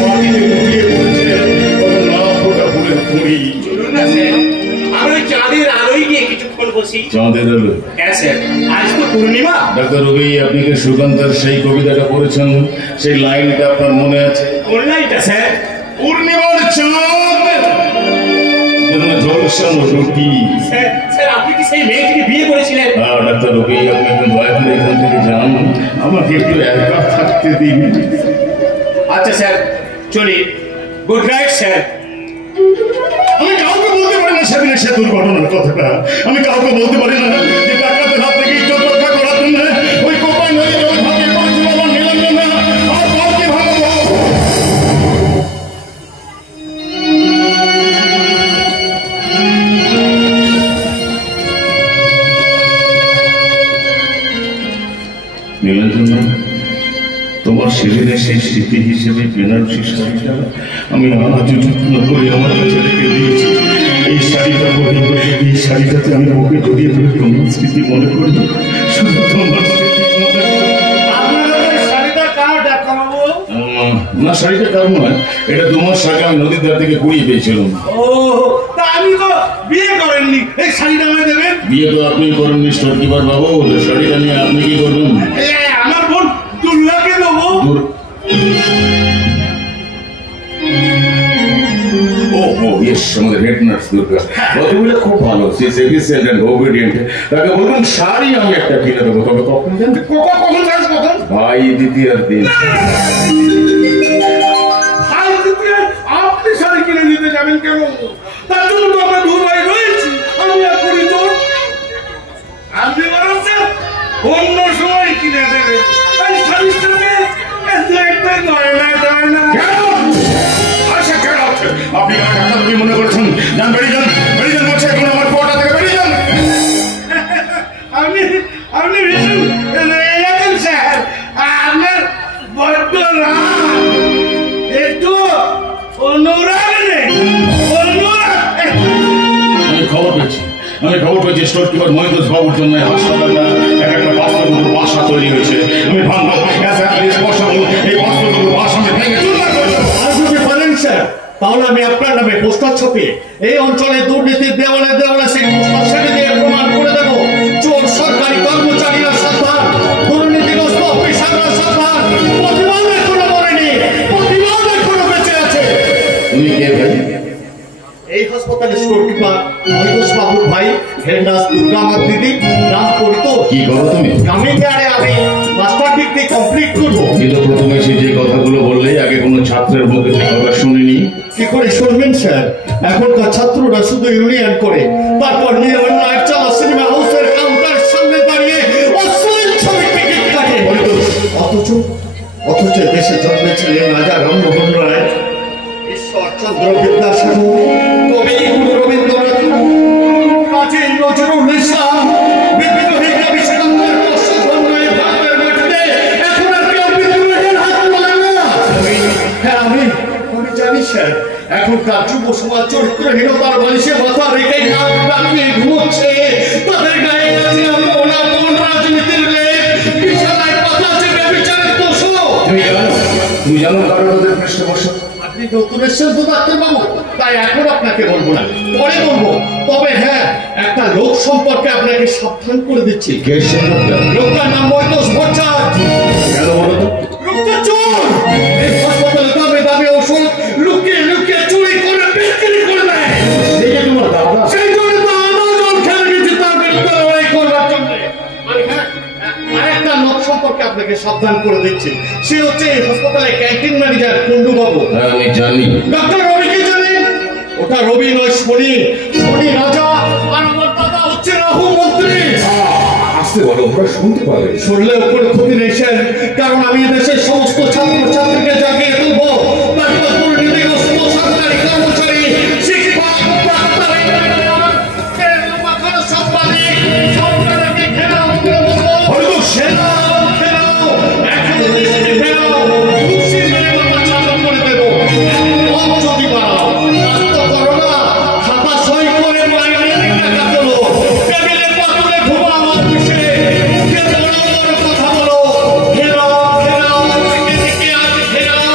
মাটিতে লুটিয়ে পড়ছে। না ফোটা ফুলের কুঁড়ি। আমি ওই চাঁদের আলোয় গিয়ে কিছুক্ষণ বসি। চাঁদের আলো? হ্যাঁ স্যার, আজ তো পূর্ণিমা। ডাক্তার রবি, আপনি কি সুকান্তের সেই কবিতাটা পড়েছেন? সেই লাইনটা আপনার মনে আছে? কোন লাইনটা স্যার? পূর্ণিমার চাঁদ ঝলসানো রুটি। স্যার আপনি আপনি কি সেই মেয়েটিকে বিয়ে করেছিলেন? ডাক্তার রবি, আপনি একটু দয়া করে এখান থেকে যান, আমাকে একটু একা থাকতে দিন। আচ্ছা স্যার, চলি। Good night sir. আমি কাউকে বলতে পারি না সেদিনে সে দুর্ঘটনার কথাটা, আমি কাউকে বলতে পারি না যে ডাক্তারদের হাত থেকে ইজ্জত রক্ষা করার জন্য ওই কোপাই নদী ভাবে করেছিল আমার নীলাঞ্জনা, আর কাউকে ভাঙবো। নীলাঞ্জনা, তোমার সেদিনে সেই স্মৃতি হিসেবে বেনারসি শাড়িটা আমি আজ যত্ন করে আমার কাছে রেখে দিয়েছি। এই শাড়িটা পরে, এই শাড়িটাতে আমি ওকে জড়িয়ে ধরে তোমার স্মৃতি মনে করি, শুধু তোমার স্মৃতি মনে করি। না, শাড়িটা কার নয়, এটা 2 মাস আগে আমি নদীর ধার থেকে কুড়িয়ে পেয়েছিলাম। ও, তা আমি তো বিয়ে করেননি, এই শাড়িটা আমায় দেবেন? বিয়ে তো আপনি করেননি স্টোরকিপার বাবু, শাড়িটা নিয়ে আপনি কি করবেন? আমার বোন দুর্গাকে দেবো। আমাদের হেড নার্স দুর্গা, কতগুলো খুব ভালো, সে ইজ এফিশিয়েন্ট এন্ড ওবিডিয়েন্ট। তাকে বলুন শাড়ি আমি একটা কিনে দেবো, তবে কখন জানেন? কখন যাস? কখন? ভাই দ্বিতীয়ার দিন। ভাই দ্বিতীয়ার আপনি শাড়ি কিনে দিতে যাবেন কেন? তার জন্য তো আমরা 2 ভাই রয়েছি, আমি আর করি তোর। আপনি বরঞ্চ অন্য সময় কিনে দেবেন। এই শাড়ির সাথে একটা গয়না দেয় না। আপনি ডাক্তার মনে করছেন? যান, বেরিয়ে যান, বেরিয়ে যান বলছে, এখন আমার কোয়ার্টার থেকে বেরিয়ে যান। আপনি ভীষণ রেগে গেছেন স্যার, আপনার বড্ড রাগ, একটু অনুরাগ নেই, অনুরাগ। আমি খবর পেয়েছি স্টোরকিপার মহিদুস বাবুর জন্য হাসপাতালটা একটা বাস্তবগুলো বাসা তৈরি হয়েছে। আমি ভাবলাম এই বাস্তবগুলো বাসা আমি ভেঙে চুরমার করে দেবো। আর যদি বলেন স্যার, তাহলে আমি আপনার নামে পোস্টার ছাপিয়ে এই অঞ্চলে দুর্নীতির দেওয়ালে দেওয়ালে সেই পোস্টার ছেড়ে দিয়ে প্রমাণ করে দেবো চোর সরকারি কর্মচারীরা সাবধান, দুর্নীতিগ্রস্ত অফিসাররা সাবধান, প্রতিবাদ এখনো মরেনি, প্রতিবাদ এখনো বেঁচে আছে। তুমি কে ভাই? এই হাসপাতালের স্টোরকিপার মহিদুস বাবুর ভাই, হেড নার্স দুর্গা আমার দিদি, নাম পরিতোষ। কি করো তুমি? আমি আরে আমি মাস্টার ডিগ্রি কমপ্লিট করবো। কিন্তু প্রথমে এসে যে কথাগুলো বললে, আগে কোনো ছাত্রের মুখে সে কথা শুনিনি। কি করে শুনবেন স্যার? এখনকার ছাত্ররা শুধু ইউনিয়ন করে, তারপর নিয়ে অন্য একটা সিনেমা হাউসের কাউন্টার সামনে দাঁড়িয়ে অশ্লীল ছবি টিকিট কাটে। অথচ দেশে জন্মেছিলেন রাজা রামমোহন রায়, ঈশ্বরচন্দ্র বিদ্যাসাগর, কবি রবীন্দ্রনাথ, কাজী নজরুল ইসলাম, বিদ্রোহী কবি সেকান্দার বর্ষধর্মে ভারতের মাটিতে এখন আর কেউ বিদ্রোহের হাত তোলে না। হ্যাঁ, আমি জানি স্যার, এখনকার যুব সমাজ চরিত্রহীনতার বালিশে মাথা রেখে নাক ডাকিয়ে ঘুমোচ্ছে। তাদের গায়ে আছে কোন রাজনীতির লেপ, বিছানায় পাতা চেপে বিচারের দোষ। তুমি জানো কারণ ওদের পৃষ্ঠপোষক? আপনি নতুন এসেছেন তো ডাক্তারবাবু, তাই এখন আপনাকে বলবো না, পরে বলবো। তবে হ্যাঁ, একটা লোক সম্পর্কে আপনাকে সাবধান করে দিচ্ছি। কে সে লোকটা? লোকটার নাম মহিদুস ভট্টাচার্য। কেন বলো তো? লোকটা চোর। এই হাসপাতালে দামে দামে ওষুধ লুকিয়ে লুকিয়ে চুরি করে বিক্রি করে দেয়। সেই যে তোমার দাদা? সেই জন্য তো আমার জল খেলে গেছে তার বিরুদ্ধে লড়াই করবার জন্য। আরেকটা লোক সম্পর্কে আপনাকে সাবধান করে দিচ্ছি, সে হচ্ছে এই হাসপাতালের ক্যান্টিন ম্যানেজার কুন্ডু বাবু। আমি জানি। ডক্টর রবিকে জানেন? ওটা রবি নয়, শনি। শনি রাজা, আর আমার দাদা হচ্ছে রাহু মন্ত্রী। আসতে বলো, ওরা শুনতে পাবে। শুনলেও কোনো ক্ষতি নেই স্যার, কারণ আমি দেশের সমস্ত ছাত্রছাত্রীকে জাগিয়ে তুলবো। তারপর দুর্নীতিগ্রস্ত সরকারি কর্মচারী, শিক্ষক, ডাক্তার, সাংবাদিক সরকারকে ঘেরাও করে বলবো, ঘেরাও, এখন দেশকে ঘেরাও, খুশি মেরে মাথা চাপা করে দেবো। যদি বাড়াও, রাস্তা করো না, খাতা সই করে মাইনে টাকা তোলো, টেবিলের পাথরে ঘুমাও অফিসে, মুখে বড় বড় কথা বলো, ঘেরাও, দিকে দিকে আজ ঘেরাও,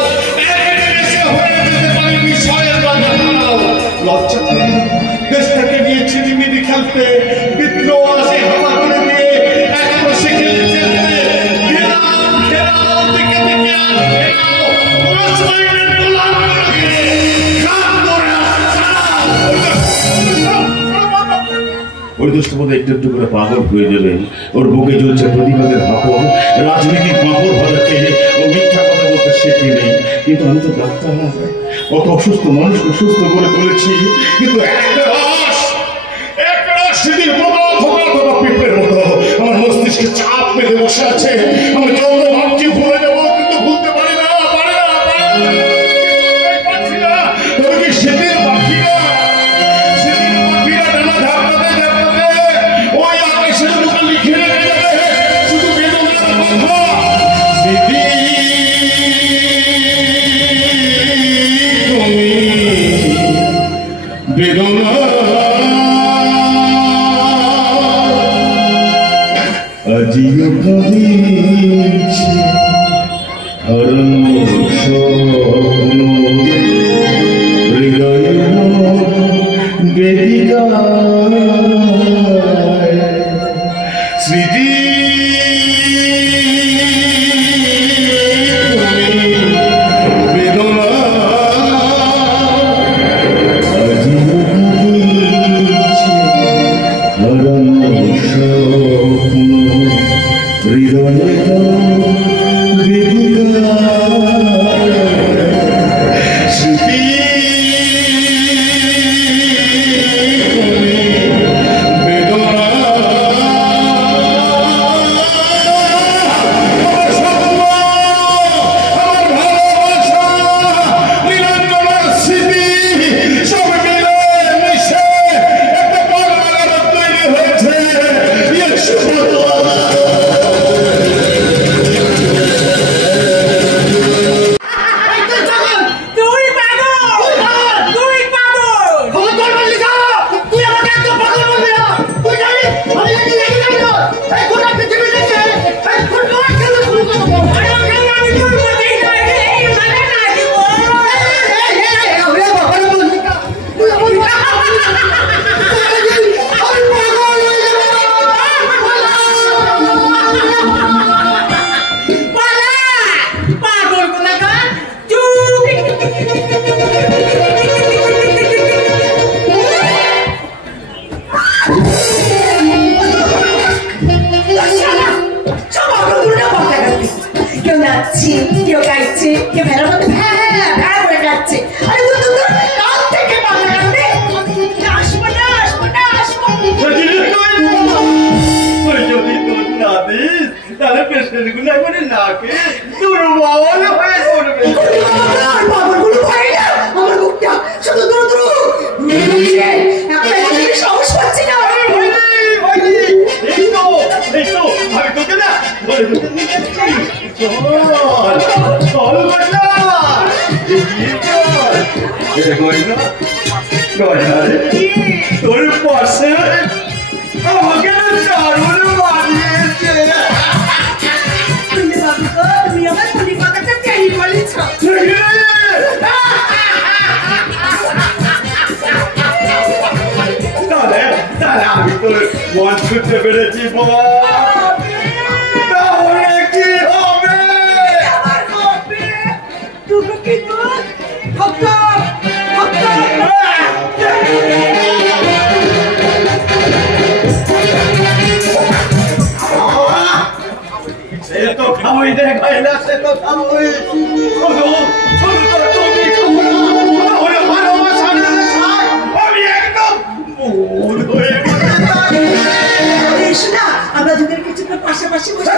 ওই দুষ্টপদ একটু একটু করে পাগল হয়ে যাবেন। ওর বুকে জ্বলছে প্রতিবাদের হাঁপড়, রাজনীতির পাঁপড় ভাজা খেয়ে ও মিথ্যা কথা বলতে শেখে নেই। কিন্তু আমি তো ডাক্তার, কত অসুস্থ মানুষকে সুস্থ করে তুলেছি, কিন্তু সেদিন পিঁপড়ের মতো আমার মস্তিষ্কে চাপ পেতে বসে আছে। আমি যত ভাবছি ভুলে যাবো, কিন্তু ভুলতে পারি না, তবে কি সেদিন পাখিরা ডানা ঝাপটাতে ঝাপটাতে ওই আকাশের মুখে লিখে রেখে যাবে শুধু বেদনার কথা। স্মৃতি তুমি বেদনা আজিও কাঁদিছে হারানো স্বপ্ন হৃদয়ের বেদিকায়। স্মৃতি বেদনা আজিও কাঁদিছে হারানো স্বপ্ন হৃদয়ে স্মৃতি বেদনা আমার ভালোবাসা নিরঞ্জনার স্মৃতি সব মিলে মিশে একটা পরমাণু তৈরি হয়েছে। কেউ নাচছে, কেউ গাইছে, কেউ ভেড়ার মধ্যে ভ্যা করে গাচ্ছে। আরে কাল থেকে পাতা কাটবে, আসবো না, আসবো না, আসবো তাহলে পেশেন্ট গুলো একবারে নাকে দুর্বল হয়ে পড়বে। বাবাগুলো পাই না, আমার মুখটা শুধু দূর দূর সাহস পাচ্ছি না। আমি তোকে না তোর পাশে আমাকে দারুণ বানিয়েছে। তুমি আমার পুলি পাতাটা চাই বলেছ। তাহলে আমি তোর মন ছুটতে পেরেছি বাবা। তাহলে কি হবে? আমার হবে তুমি কি তোর ভক্ত ভক্ত সে তো খাওয়াই দেখাই না, সে তো খাওয়াই শোনো শোনো তো তুমি খাবো না। ভালোবাসা আমি একদম মন হয়ে এসো না, আমরা দুদের কিছুক্ষণ পাশাপাশি বসে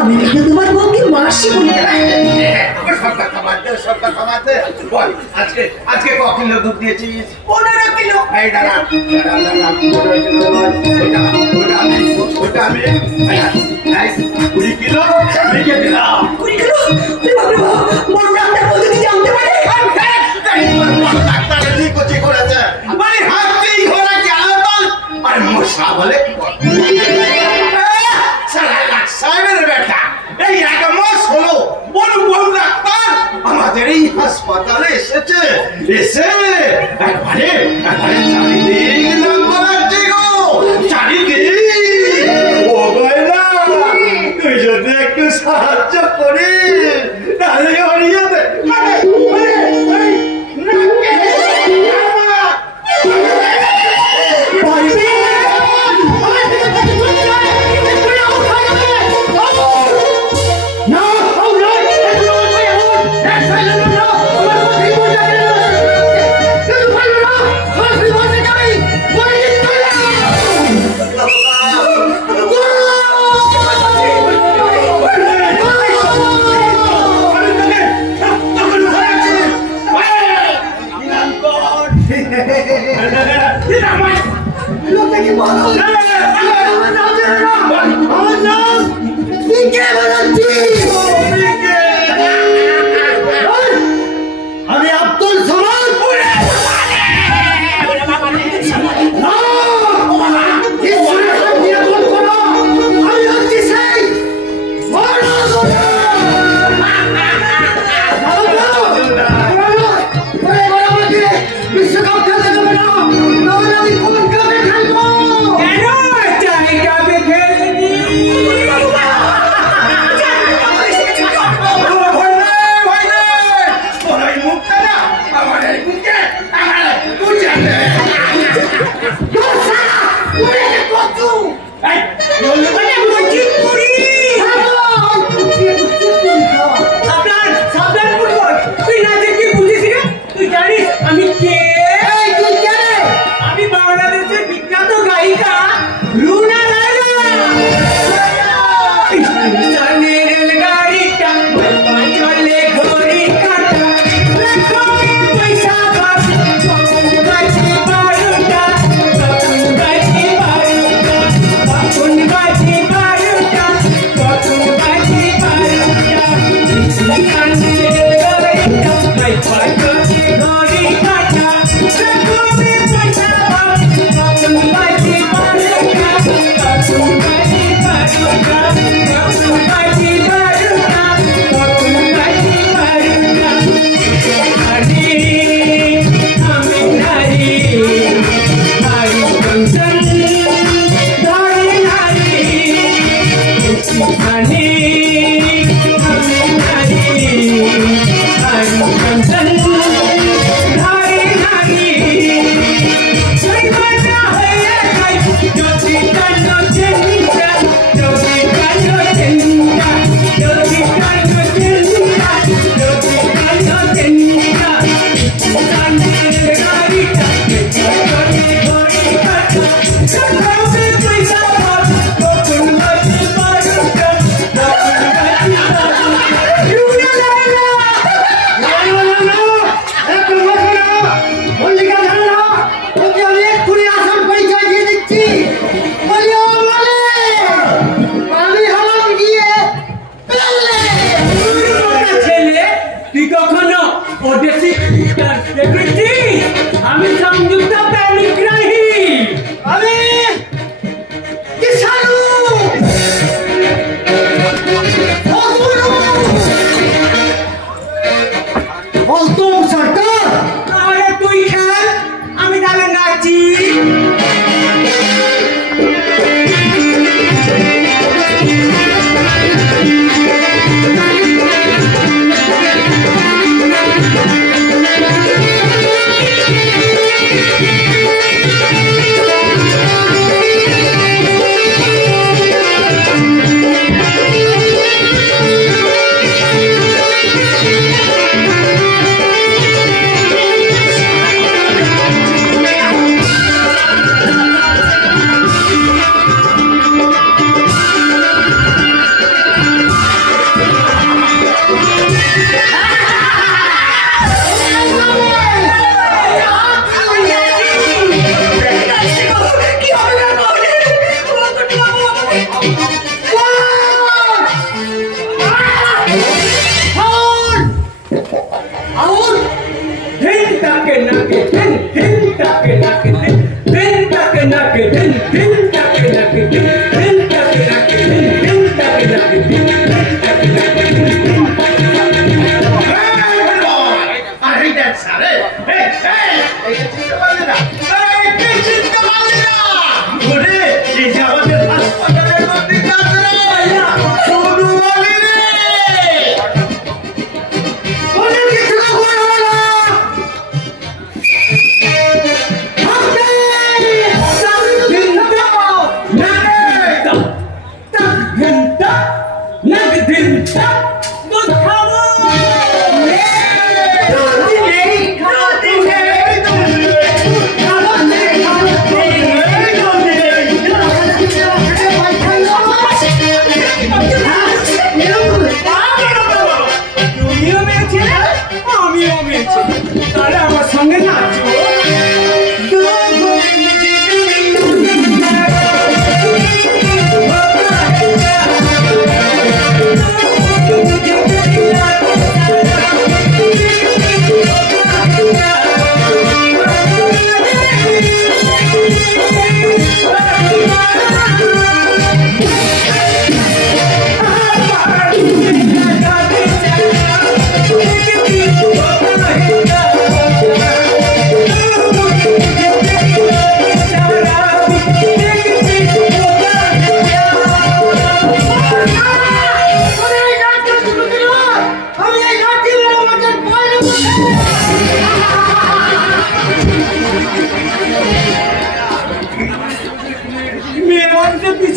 আমি কিন্তু তোমার বউকে মাসি বলি বল আজকে আজকে ক কিলো দুধ দিয়েছিস? 15 কিলো। এই দাঁড়া ওটা আমি 20 কিলো রেখে দিলাম। 20 কিলো? বড় ডাক্তার বলতে কি জানতে পারে? ডাক্তার কি করেছে? মানে হাতেই ঘোরা কি আলাদা আর মশা বলে সাহেবের বেটা এই এক মাস হলো বড় বড় ডাক্তার আমাদের এই হাসপাতালে এসেছে, এসে একবারে বলো আমার নাম কে বলছিস? আমি আব্দুল সামাদ। বিশ্বকাপ খেলতে যাবে না, তাহলে আমি কোন ক্লাবে খেলবো?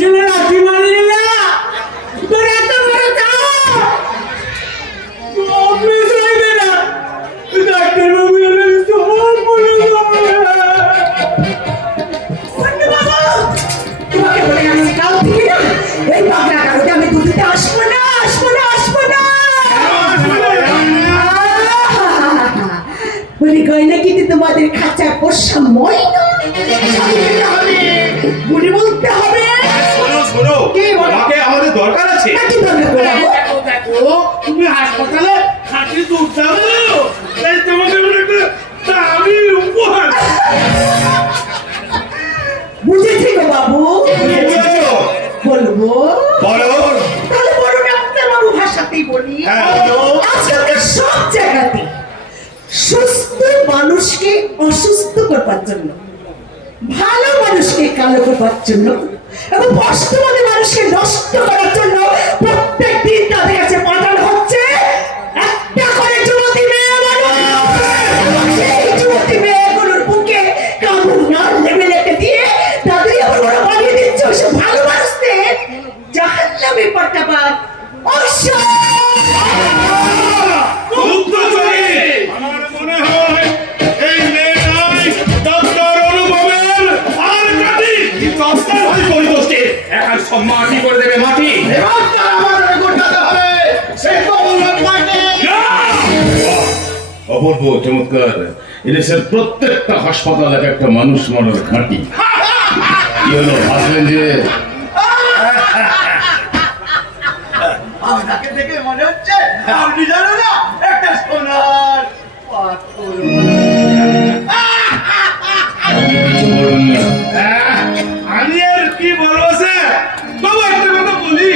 পিছনে লাঠি মারলি না, তোর এত বড় চাপ মিস হইবে না। ডাক্তার বাবু সব বলে তোমাকে বলে আসছি কাল থেকে না, এই পাগলা কারণে আমি দুধে আসবো না, আসবো না, আসবো না। বলি গয়না কিনতে তোমাদের খাঁচা পোষা ময়না বলে বলতে হবে। শোনো শোনো, আমাকে আমাদের দরকার আছে। দেখো তুমি হাসপাতালে খাঁটি দুধ দাও, তাই তোমাকে আমি উপহার বুঝেছি গো বাবু, বলবো তাহলে বড় ডাক্তার বাবু ভাষাতেই বলি। আজকালকার সব জায়গাতে সুস্থ মানুষকে অসুস্থ করবার জন্য, ভালো মানুষকে কালো করবার জন্য এবং বাস্তবাদী মানুষকে নষ্ট করার জন্য প্রত্যেক দিন তাদের কাছে পাঠানো হচ্ছে একটা করে যুবতী মেয়ে মানুষ। সেই যুবতী মেয়েগুলোর বুকে কামড় না লেবেলেকে দিয়ে তাদের আবার ওরা বানিয়ে দিচ্ছে ওইসব ভালো মানুষদের জাহান্নামে পাঠাবার আমার মনে হয় এই মেয়েটাই ডক্টর অনুপমের আর কাটি ডক্টর ভাই পরিদোষে একার সম্মান কি করে দেবে মাটি। এবার তারা আমাদের গোটাতে হবে সেই কমলক মাটি। অপূর্ব চমৎকার। এদেশের প্রত্যেকটা হাসপাতাল এক একটা মানুষ মরার ঘাঁটি। কি হলো, হাসলেন যে? আপনাকে দেখে মনে হচ্ছে আপনি জানো না একটা সোনার পাথর। আমি আর কি বলবো স্যার, বাবু একটা কথা বলি।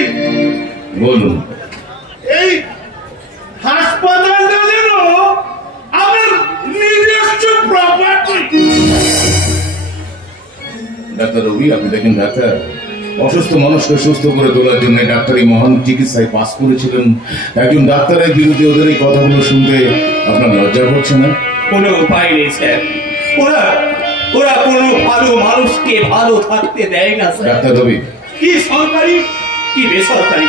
বলুন। এই হাসপাতালটা যেন আমার নিজস্ব প্রপার্টি। ডাক্তার রবি, আপনি দেখেন ডাক্তার, অসুস্থ মানুষকে সুস্থ করে তোলার জন্য ডাক্তারি মহান চিকিৎসায় পাস করেছিলেন। একজন ডাক্তারের বিরুদ্ধে ওদের এই কথাগুলো শুনতে আপনার লজ্জা হচ্ছে না? কোনো উপায় নেই স্যার, ওরা ওরা কোনো ভালো মানুষকে ভালো থাকতে দেয় না স্যার। ডাক্তার রবি, কি সরকারি কি বেসরকারি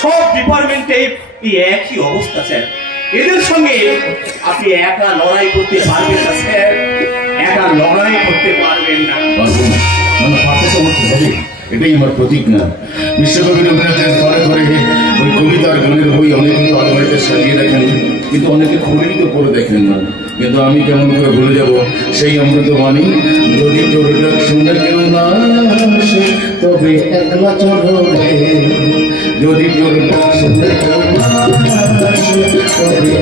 সব ডিপার্টমেন্টে এই একই অবস্থা স্যার। এদের সঙ্গে আপনি একা লড়াই করতে পারবেন না স্যার, একা লড়াই করতে পারবেন না। পারবেন না? মানে পারতে তো আমাকে হবে, এটাই আমার প্রতিজ্ঞা। বিশ্বকবি রবীন্দ্রনাথের ঘরে ঘরে ওই কবিতার গানের বই অনেকে তো আলমারিতে সাজিয়ে রাখেন, কিন্তু অনেকে খুলেই তো পড়ে দেখেন না। কিন্তু আমি কেমন করে ভুলে যাব সেই অমৃত বাণী, যদি তোর ডাক শুনে কেউ না আসে তবে একলা চলো রে, যদি তোর ডাক শুনে কেউ না আসে তবে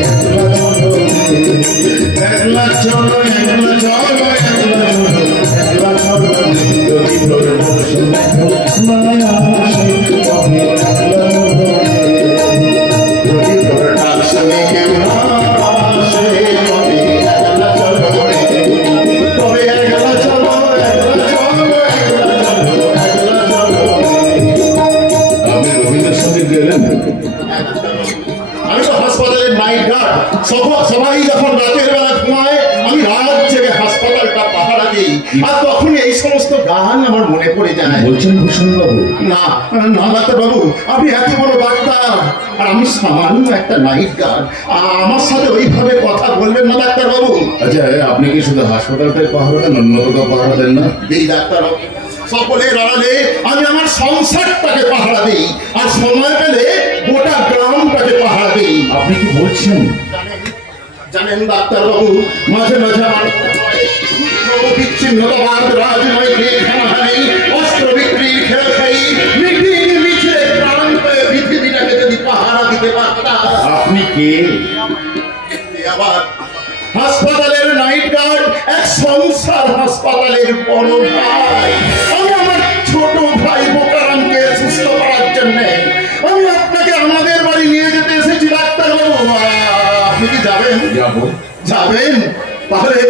একলা চলো রে, একলা চলো, একলা চলো, একলা চলো, একলা চলো, যদি তোর ডাক শুনে কেউ না আসে তবে একলা চলো রে, যদি তোর ডাক শুনে কেউ না আসে তবে একলা চলো রে, তবে একলা চলো, একলা চলো, একলা চলো, একলা চলো। আপনি রবীন্দ্রসঙ্গীত গেলেন? আমি তো হাসপাতালের নাইট গার্ড। সবাই যখন রাতের বেলা ঘুমায় আমি রাত জেগে হাসপাতালটা পাহারা দিই, আর তখন এই সমস্ত গান আমার মনে পড়ে যায়। বলছেন ভূষণ বাবু? না না ডাক্তার বাবু, আপনি এত বড় ডাক্তার আর আমি সামান্য একটা নাইট গার্ড, আমার সাথে ওইভাবে কথা বলবেন না ডাক্তার বাবু। আচ্ছা, আপনি কি শুধু হাসপাতালটাই পাহারা দেন, অন্য কোথাও পাহারা দেন না? এই ডাক্তার বাবু, সকলের আড়ালে আমি আমার সংসারটাকে পাহারা দিই, আর সময় পেলে গোটা গ্রামটাকে পাহারা দিই। আপনি কি বলছেন? জানেন ডাক্তার বাবু, মাঝে মাঝে আমার বিচ্ছিন্নতাবাদ, রাজনৈতিক হানাহানি, অস্ত্র বিক্রির খেল খাই, মিটিং মিছিলে প্রাণ পেয়ে পৃথিবীটাকে যদি পাহারা দিতে পারতাম। আপনি কে? আবার হাসপাতালের নাইট গার্ড, এক সংসার হাসপাতালের বড় ভাই। আমি আমার ছোট ভাই বোকারামকে সুস্থ করার জন্য আমি আপনাকে আমাদের বাড়ি নিয়ে যেতে এসেছি ডাক্তার বাবু। আপনি কি যাবেন? যাবো। যাবেন? তাহলে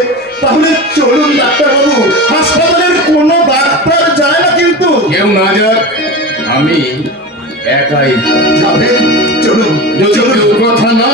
তাহলে চলুন ডাক্তার বাবু, হাসপাতালের কোনো ডাক্তার যায় না কিন্তু। কেউ না যাক, আমি একাই যাবেন? চলুন যদি কেউ কথা না